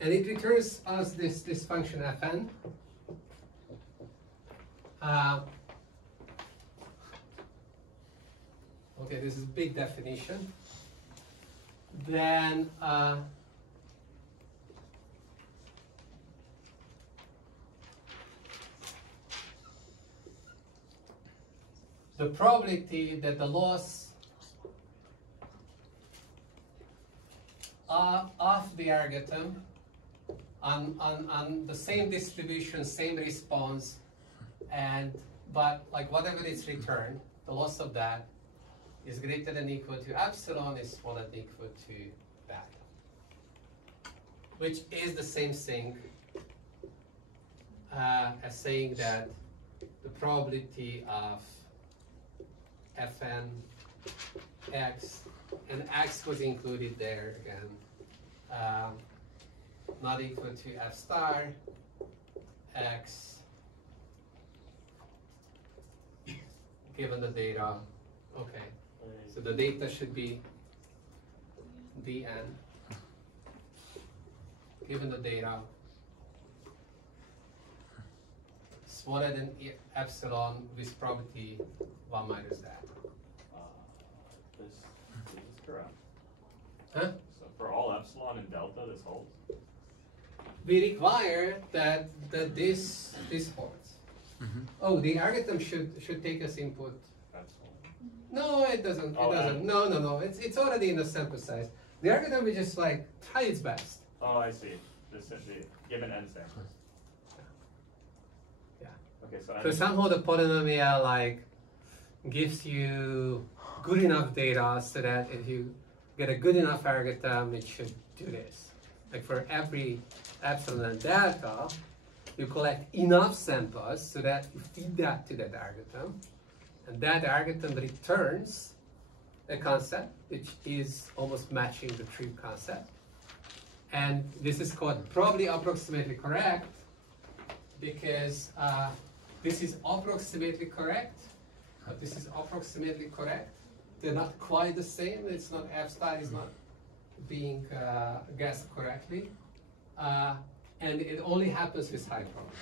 and it returns us this function fn. Okay, this is a big definition. Then the probability that the loss of the algorithm on the same distribution, same response, but like whatever is returned, the loss of that is greater than or equal to epsilon is smaller than or equal to that, which is the same thing as saying that the probability of fn x, and x was included there again, not equal to f star x given the data. Okay, so the data should be dn given the data smaller than epsilon with probability 1 minus that. This is correct. Huh? So for all epsilon and delta, this holds. We require that this holds. Oh, the algorithm should take as input. No, it doesn't. Oh, it doesn't. No. It's already in the sample size. The algorithm will just like try its best. Oh, I see. This is the given n samples. Yeah. Okay, So somehow the polynomial like gives you good enough data so that if you get a good enough algorithm, it should do this. Like for every epsilon and delta, you collect enough samples so that you feed that to that algorithm, and that algorithm returns a concept which is almost matching the true concept. And this is called probably approximately correct because this is approximately correct. This is approximately correct. They're not quite the same. It's not f star is not being guessed correctly, and it only happens with high probability.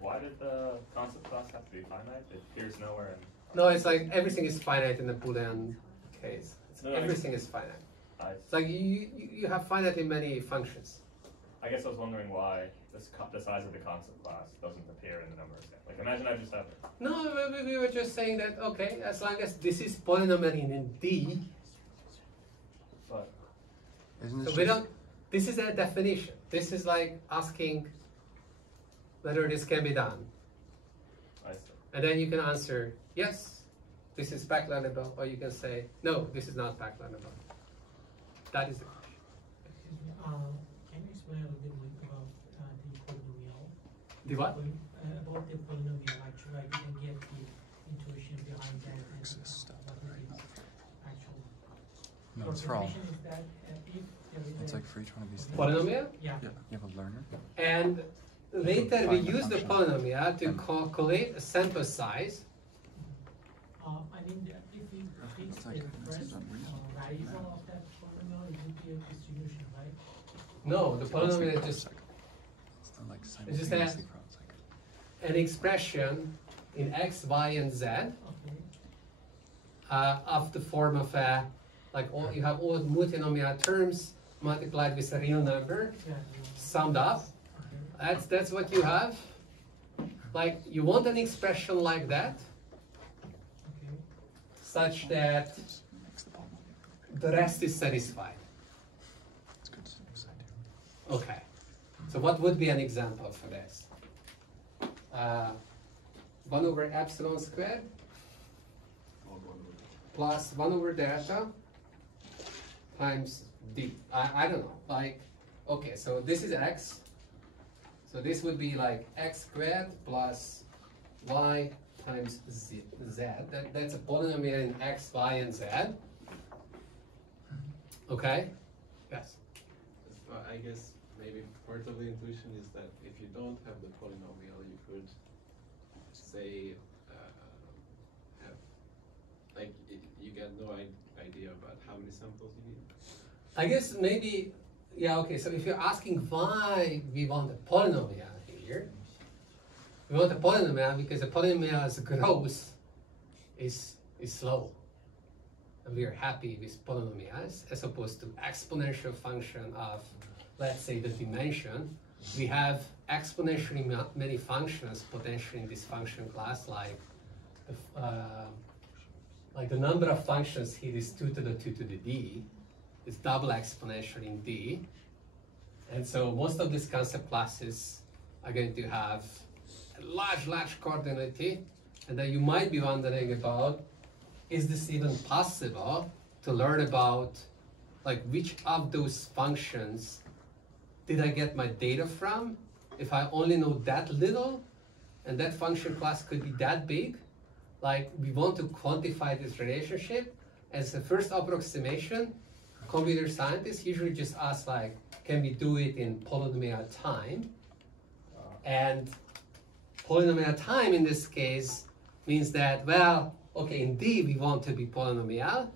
Why did the concept class have to be finite? It appears nowhere. No, it's like everything is finite in the Boolean case. No, everything is finite. It's like you have finite in many functions. I guess I was wondering why the size of the concept class doesn't appear in the number of samples. Like imagine I just have it. No, we were just saying that, okay, as long as this is polynomial in D, but isn't so we don't, this is a definition. This is like asking whether this can be done. I see. And then you can answer, yes, this is PAC-Learnable, or you can say, no, this is not PAC-Learnable. That is the question. Excuse me, can you explain a little bit more about the polynomial? The what? About the polynomial, actually, I didn't get the intuition behind that. And, what is the actual No, it's for all. definition is that if there is It's a like for each one of these things. Polynomial? Yeah. Yeah, you have a learner. And later we Find the use the function. polynomial to calculate a sample size. I mean, if we fix It's like- the it's first unreal. variable of that polynomial, it would be a distribution, right? No, the polynomial is just It's not like just simultaneously from, it's like an expression in x, y, and z Okay. of the form of a, like you have all multinomial terms multiplied with a real number Yeah. summed up. Okay. That's what you have. Like you want an expression like that, Okay. such that makes the polynomial. the rest is satisfied. It's good idea. Okay. So what would be an example for this? 1 over epsilon squared plus 1 over delta times d. I don't know. Like, okay, so this is x. So this would be like x squared plus y times z. That's a polynomial in x, y, and z. Okay? Yes. I guess maybe part of the intuition is that if you don't have the polynomial, you could say have like you get no idea about how many samples you need. I guess maybe, yeah, okay, so if you're asking why we want a polynomial here, we want a polynomial because the polynomial's growth is slow. And we are happy with polynomials as opposed to exponential function of, let's say, the dimension. We have exponentially many functions potentially in this function class, like the number of functions here is 2 to the 2 to the d. It's double exponential in d. And so most of these concept classes are going to have a large cardinality. And then you might be wondering about, is this even possible to learn about like which of those functions did I get my data from? If I only know that little, and that function class could be that big, like we want to quantify this relationship as the first approximation. computer scientists usually just ask like, can we do it in polynomial time? And polynomial time in this case means that, well, okay, in D we want to be polynomial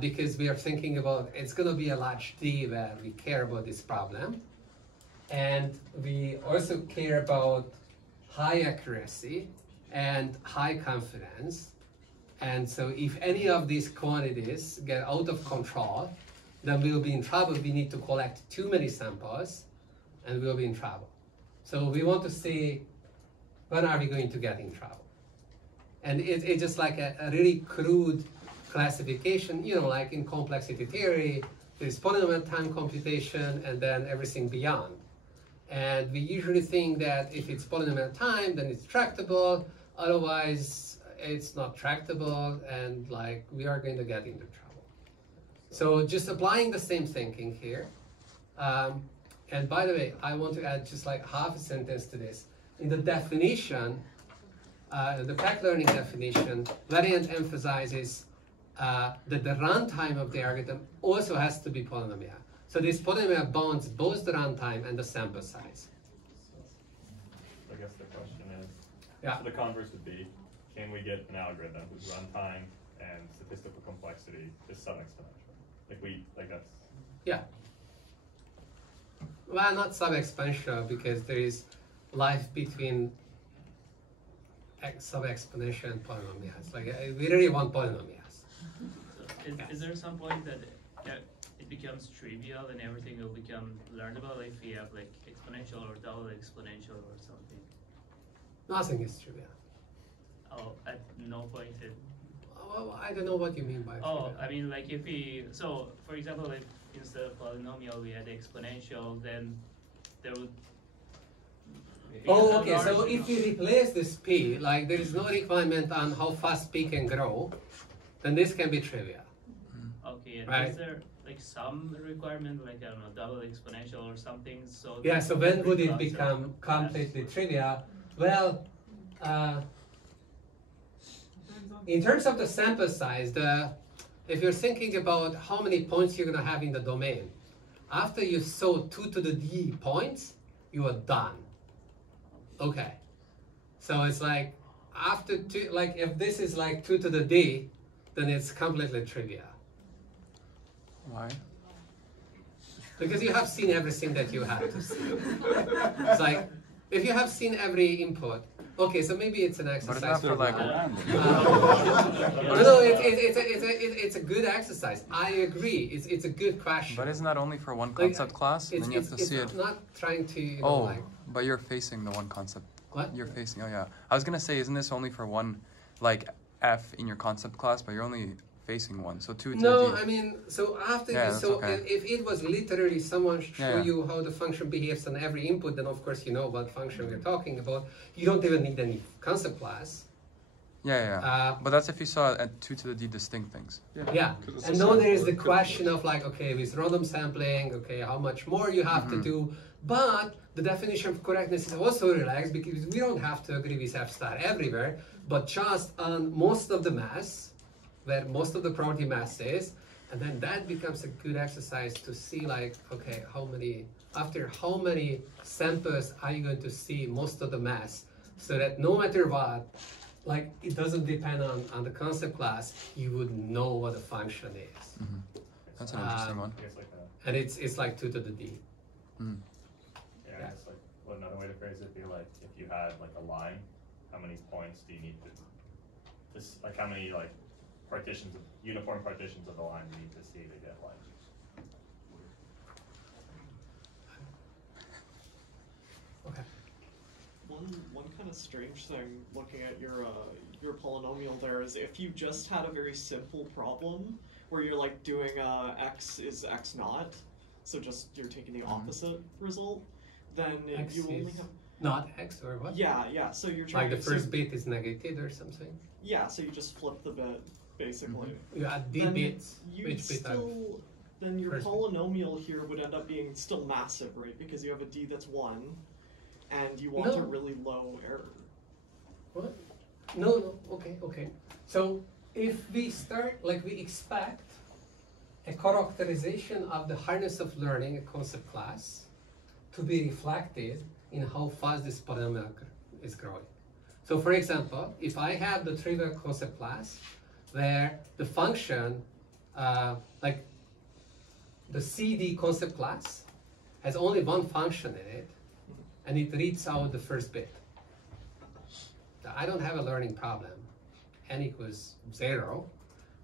because we are thinking about it's going to be a large D where we care about this problem. And we also care about high accuracy and high confidence. And so if any of these quantities get out of control, then we'll be in trouble. We need to collect too many samples and we'll be in trouble. So we want to see when are we going to get in trouble. And it's just like a really crude classification, you know, like in complexity theory, there's polynomial time computation and then everything beyond. And we usually think that if it's polynomial time, then it's tractable. Otherwise, it's not tractable, and like we are going to get into trouble. So just applying the same thinking here. And by the way, I want to add just like half a sentence to this. In the definition, the PAC-Learning definition, Variant emphasizes that the runtime of the algorithm also has to be polynomial. So this polynomial bounds both the runtime and the sample size. I guess the question is, yeah. So the converse would be, can we get an algorithm whose runtime and statistical complexity is sub-exponential? That's... Yeah. Well, not sub-exponential because there is life between sub-exponential and polynomials. Like we really want polynomials. So is there some point that it becomes trivial and everything will become learnable if we have like exponential or double exponential or something? Nothing is trivial. Oh, at no point it... Well, I don't know what you mean by trivial. I mean like if we, so for example, if instead of polynomial we had exponential, then there would... Oh, okay, so if we replace this p, like there is no requirement on how fast p can grow, then this can be trivial. Okay, and right? Is there like some requirement, like I don't know, double exponential or something? So yeah, so when would it become completely trivial? Well, in terms of the sample size, if you're thinking about how many points you're going to have in the domain, after you saw 2 to the d points, you are done. Okay, so it's like after 2, like if this is like 2 to the d, then it's completely trivial. Why? Because you have seen everything that you have to see. It's like, if you have seen every input, okay, so maybe it's an exercise. But it's not for like no, it's a good exercise. I agree. It's a good question. But isn't that only for one concept class? And then you have to see it. It's not trying to. You know, oh, like, but you're facing the one concept. What? You're facing. Oh yeah. I was gonna say, isn't this only for one, like F in your concept class? But you're only facing one. So 2 to no, D. I mean, so after yeah, so okay. if it was literally someone show yeah. you how the function behaves on every input, then of course you know what function we're talking about. You don't even need any concept class. Yeah. But that's if you saw at 2 to the D distinct things. Yeah. And now there is the question of like, okay, with random sampling, okay, how much more you have to do. But the definition of correctness is also relaxed because we don't have to agree with F star everywhere, but just on most of the mass, where most of the property mass is, and then that becomes a good exercise to see like, okay, after how many samples are you going to see most of the mass, so that no matter what, like it doesn't depend on the concept class, you would know what the function is. That's an interesting one. Like and it's like 2 to the D. Yeah, I guess like another way to phrase it would be like if you had like a line, how many points do you need to like how many like uniform partitions of the line you need to see to get like okay. One kind of strange thing looking at your polynomial there is if you just had a very simple problem where you're like doing x is x naught, so just you're taking the opposite result, then X you only is have not x or what? Yeah. So you're trying like the first bit is negated or something. Yeah, so you just flip the bit basically. You add d bits. Which bit then your first polynomial here would end up being still massive, right? Because you have a d that's 1, and you want a really low error. What? No. Okay. So if we start like we expect a characterization of the hardness of learning a concept class to be reflected in how fast this polynomial is growing. So for example, if I have the trivial concept class where the function, like the CD concept class has only one function in it, and it reads out the first bit. I don't have a learning problem. N equals 0.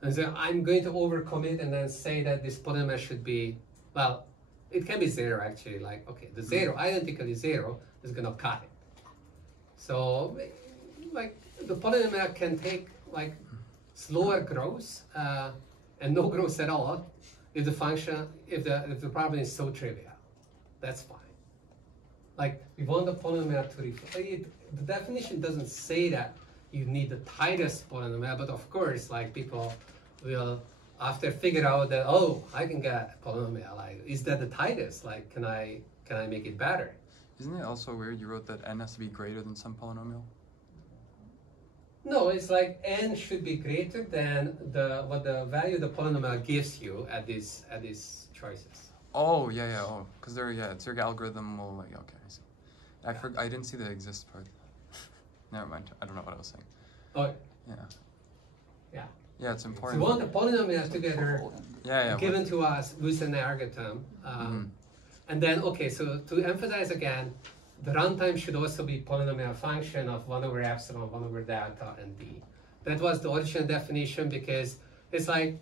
And so I'm going to overcome it and then say that this polynomial should be, well, it can be 0 actually, like, okay, the 0, identically 0, is going to cut it. So, like, the polynomial can take, like, slower growth and no growth at all if the function, if the problem is so trivial. That's fine. Like, we want the polynomial to reflect. The definition doesn't say that you need the tightest polynomial, but of course, like, people will, after figure out that, oh, I can get a polynomial, like, is that the tightest? Like, can I make it better? Isn't it also weird you wrote that n has to be greater than some polynomial? No, it's like n should be greater than what the value the polynomial gives you at these choices. Oh, yeah, oh, because it's your algorithm will, like, okay, I see. I didn't see the exist part. Never mind, I don't know what I was saying. Oh. Yeah. Yeah, it's important. So we want the polynomials together given to us with an algorithm. And then, okay, so to emphasize again, the runtime should also be polynomial function of 1 over epsilon, 1 over delta, and d. That was the original definition because it's like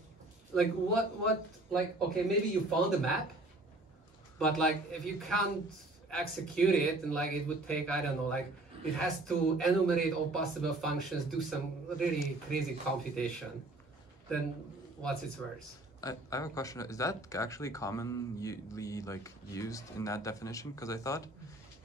okay, maybe you found the map, but like if you can't execute it, and like it would take, I don't know, like it has to enumerate all possible functions, do some really crazy computation, then what's its worth? I have a question. Is that actually commonly like used in that definition? Because I thought,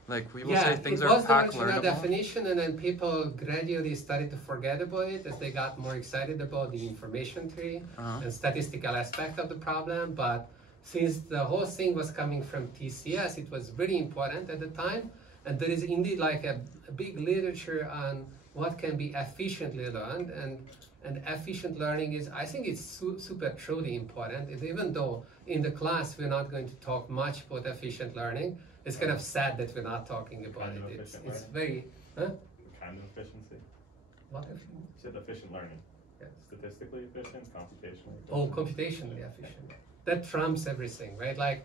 like, we will say things are PAC-Learnable. It was the definition, and then people gradually started to forget about it as they got more excited about the information tree and statistical aspect of the problem. But since the whole thing was coming from TCS, it was really important at the time. And there is indeed like a big literature on what can be efficiently learned, and efficient learning is, I think it's super truly important. Even though in the class we're not going to talk much about efficient learning, it's kind of sad that we're not talking about it. It's very, What kind of efficiency? What efficiency? You said efficient learning. Yeah. Statistically efficient, computationally efficient. Oh, computationally efficient. That trumps everything, right? Like,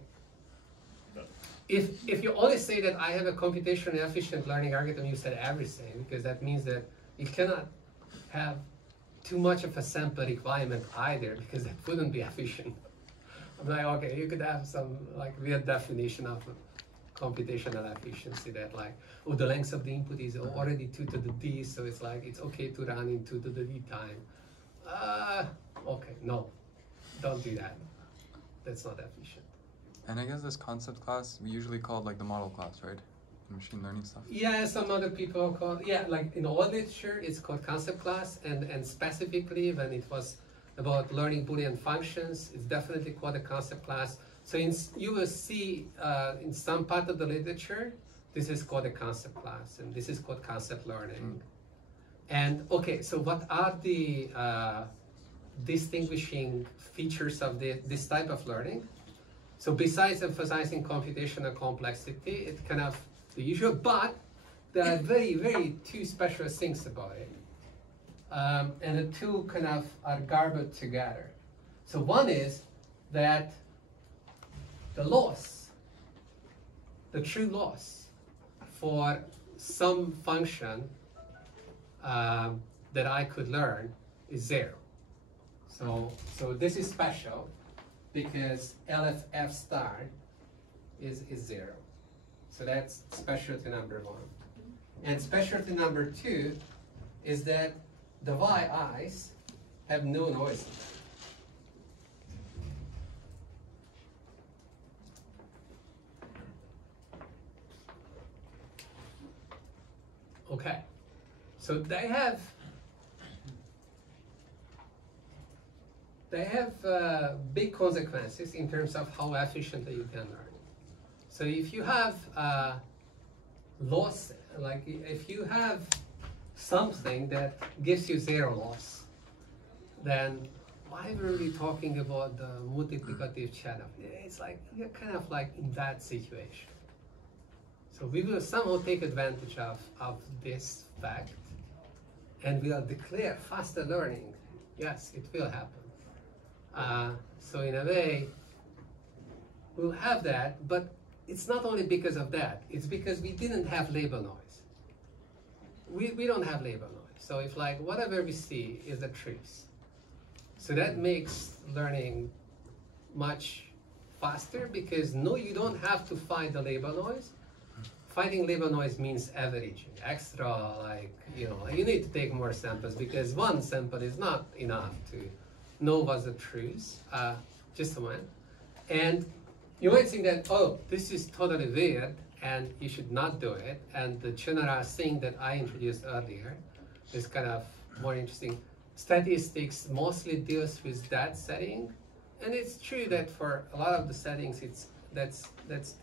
if you only say that I have a computationally efficient learning algorithm, you said everything, because that means that you cannot have too much of a sample requirement either, because that wouldn't be efficient. I'm like, okay, you could have some like weird definition of computational efficiency that like, oh, the length of the input is already 2 to the d, so it's like it's okay to run in 2 to the d time. Okay, no, don't do that. That's not efficient. And I guess this concept class, we usually call it like the model class, right? Machine learning stuff. Yeah, some other people call like in all literature, it's called concept class, and specifically when it was about learning Boolean functions, it's definitely called a concept class. So you will see in some part of the literature, this is called a concept class, and this is called concept learning. And okay, so what are the distinguishing features of this type of learning? So besides emphasizing computational complexity, it's kind of the usual, but there are very, very two special things about it. And the two kind of are garbled together. So one is that the loss, the true loss for some function that I could learn is 0. So this is special because LFF star is 0. So that's specialty number 1. And specialty number 2 is that the yi's have no noise. Okay, so they have big consequences in terms of how efficiently you can learn. So if you have loss, like if you have something that gives you 0 loss, then why were we talking about the multiplicative channel? It's like, you're kind of like in that situation. So we will somehow take advantage of this fact, and we'll declare faster learning. Yes, it will happen. So in a way, we'll have that, but it's not only because of that, it's because we didn't have label noise. We don't have label noise. So if like whatever we see is the truth. So that makes learning much faster because no, you don't have to find the label noise. Finding label noise means averaging, extra, like, you know, you need to take more samples because one sample is not enough to know what's the truth, just one. And you might think that, oh, this is totally weird and you should not do it. And the general thing that I introduced earlier is kind of more interesting. Statistics mostly deals with that setting. And it's true that for a lot of the settings, that's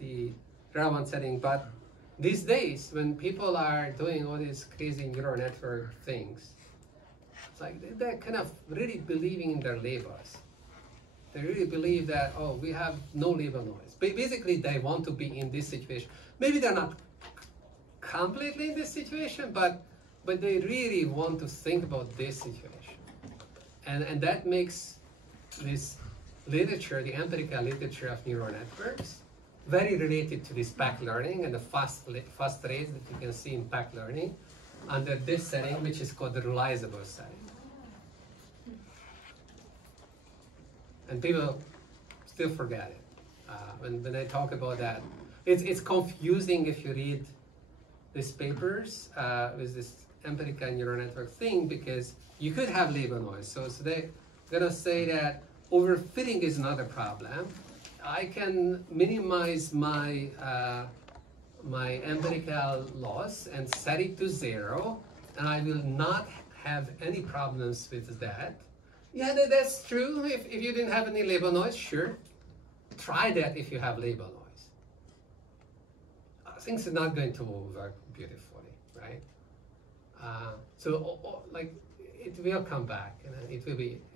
the relevant setting. But these days, when people are doing all these crazy neural network things, it's like they're kind of really believing in their labels. They really believe that, oh, we have no label noise. But basically, they want to be in this situation. Maybe they're not completely in this situation, but they really want to think about this situation. And that makes this literature, the empirical literature of neural networks, very related to this PAC learning and the fast rates that you can see in PAC learning under this setting, which is called the realizable setting. And people still forget it when I talk about that. It's confusing if you read these papers with this empirical neural network thing because you could have label noise. So they're gonna say that overfitting is not a problem. I can minimize my my empirical loss and set it to 0, and I will not have any problems with that. Yeah, that's true. If you didn't have any label noise, sure. Try that if you have label noise. Things are not going to work beautifully, right? So like it will come back, and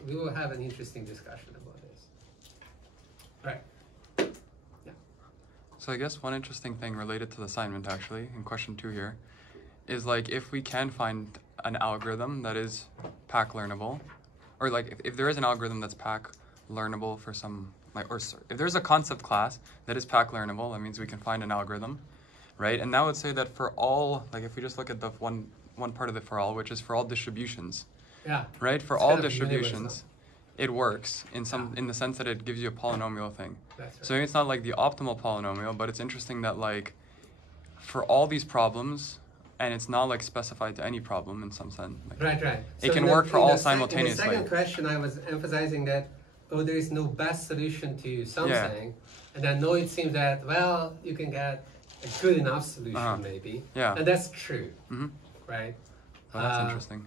we will have an interesting discussion about this. Right. So I guess one interesting thing related to the assignment actually, in question 2 here, is like if we can find an algorithm that is PAC learnable, or like if there is an algorithm that's PAC learnable for some, like, or sorry, if there's a concept class that is PAC learnable, that means we can find an algorithm, right? And that would say that for all, like if we just look at the one part of the for all, which is for all distributions, yeah, right? For all distributions, it works in the sense that it gives you a polynomial thing. That's right. So maybe it's not like the optimal polynomial, but it's interesting that like for all these problems, and it's not like specified to any problem in some sense. Like, right. It can work for all simultaneously. In the second question, I was emphasizing that, oh, there is no best solution to something. And then no, it seems that, well, you can get a good enough solution maybe. Yeah. And that's true, right? Well, that's interesting.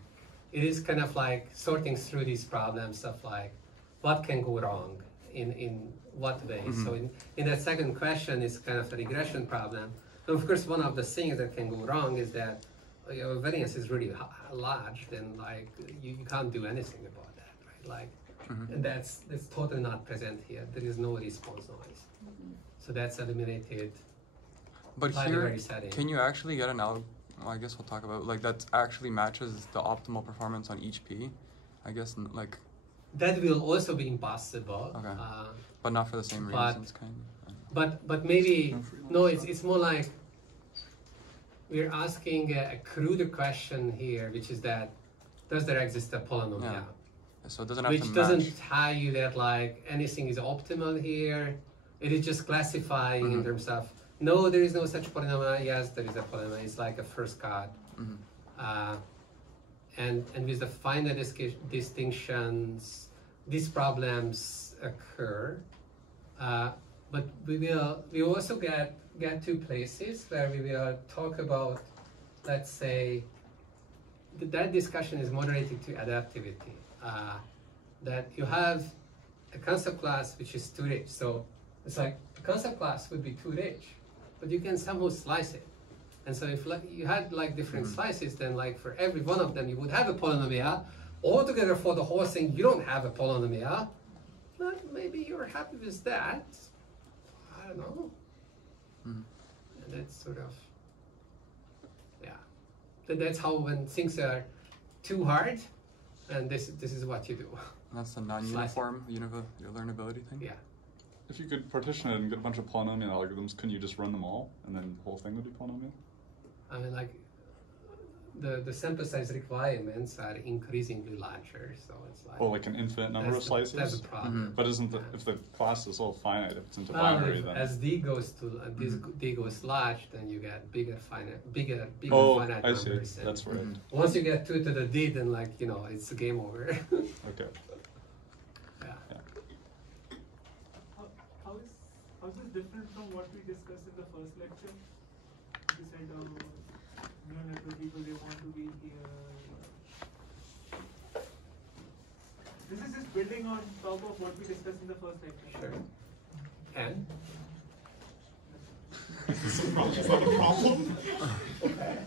It is kind of like sorting through these problems of like, what can go wrong in what way? So in that second question, it's kind of a regression problem. And of course, one of the things that can go wrong is that your variance is really large, then like you can't do anything about that, right? Like, and that's totally not present here. There is no response noise. So that's eliminated. But by the here, very setting. can you actually get an algorithm? Well, I guess we'll talk about like that actually matches the optimal performance on each P. I guess like that will also be impossible. Okay, but not for the same reasons, kind of. But maybe no. It's more like we're asking a cruder question here, which is that does there exist a polynomial? Yeah. So it doesn't have which to match. Doesn't tell you that like anything is optimal here. It is just classifying in terms of. No, there is no such polynomial. Yes, there is a polynomial. It's like a first cut. And with the finer distinctions, these problems occur. But we also get to places where we will talk about, let's say, that discussion is more related to adaptivity. That you have a concept class which is too rich. So it's like a concept class would be too rich, but you can somehow slice it. And so if like, you had like different slices, then like for every one of them you would have a polynomial, altogether for the whole thing, you don't have a polynomial, but maybe you're happy with that. I don't know. And that's sort of, yeah. That's how when things are too hard, and this is what you do. That's the non-uniform learnability thing? Yeah. If you could partition it and get a bunch of polynomial algorithms, couldn't you just run them all, and then the whole thing would be polynomial? I mean, like, the sample size requirements are increasingly larger, so it's like... Oh, like an infinite number of slices? That's a problem. But isn't if the class is all finite, if it's into binary, then... As D goes to, D goes large, then you get bigger finite I numbers. see. That's right. Once you get 2 to the D, then like, you know, it's game over. Okay. Yeah. How is this different from what we discussed in the first lecture? You said neural network people, they want to be here. This is just building on top of what we discussed in the first lecture. Sure. And? It's not a problem. Okay.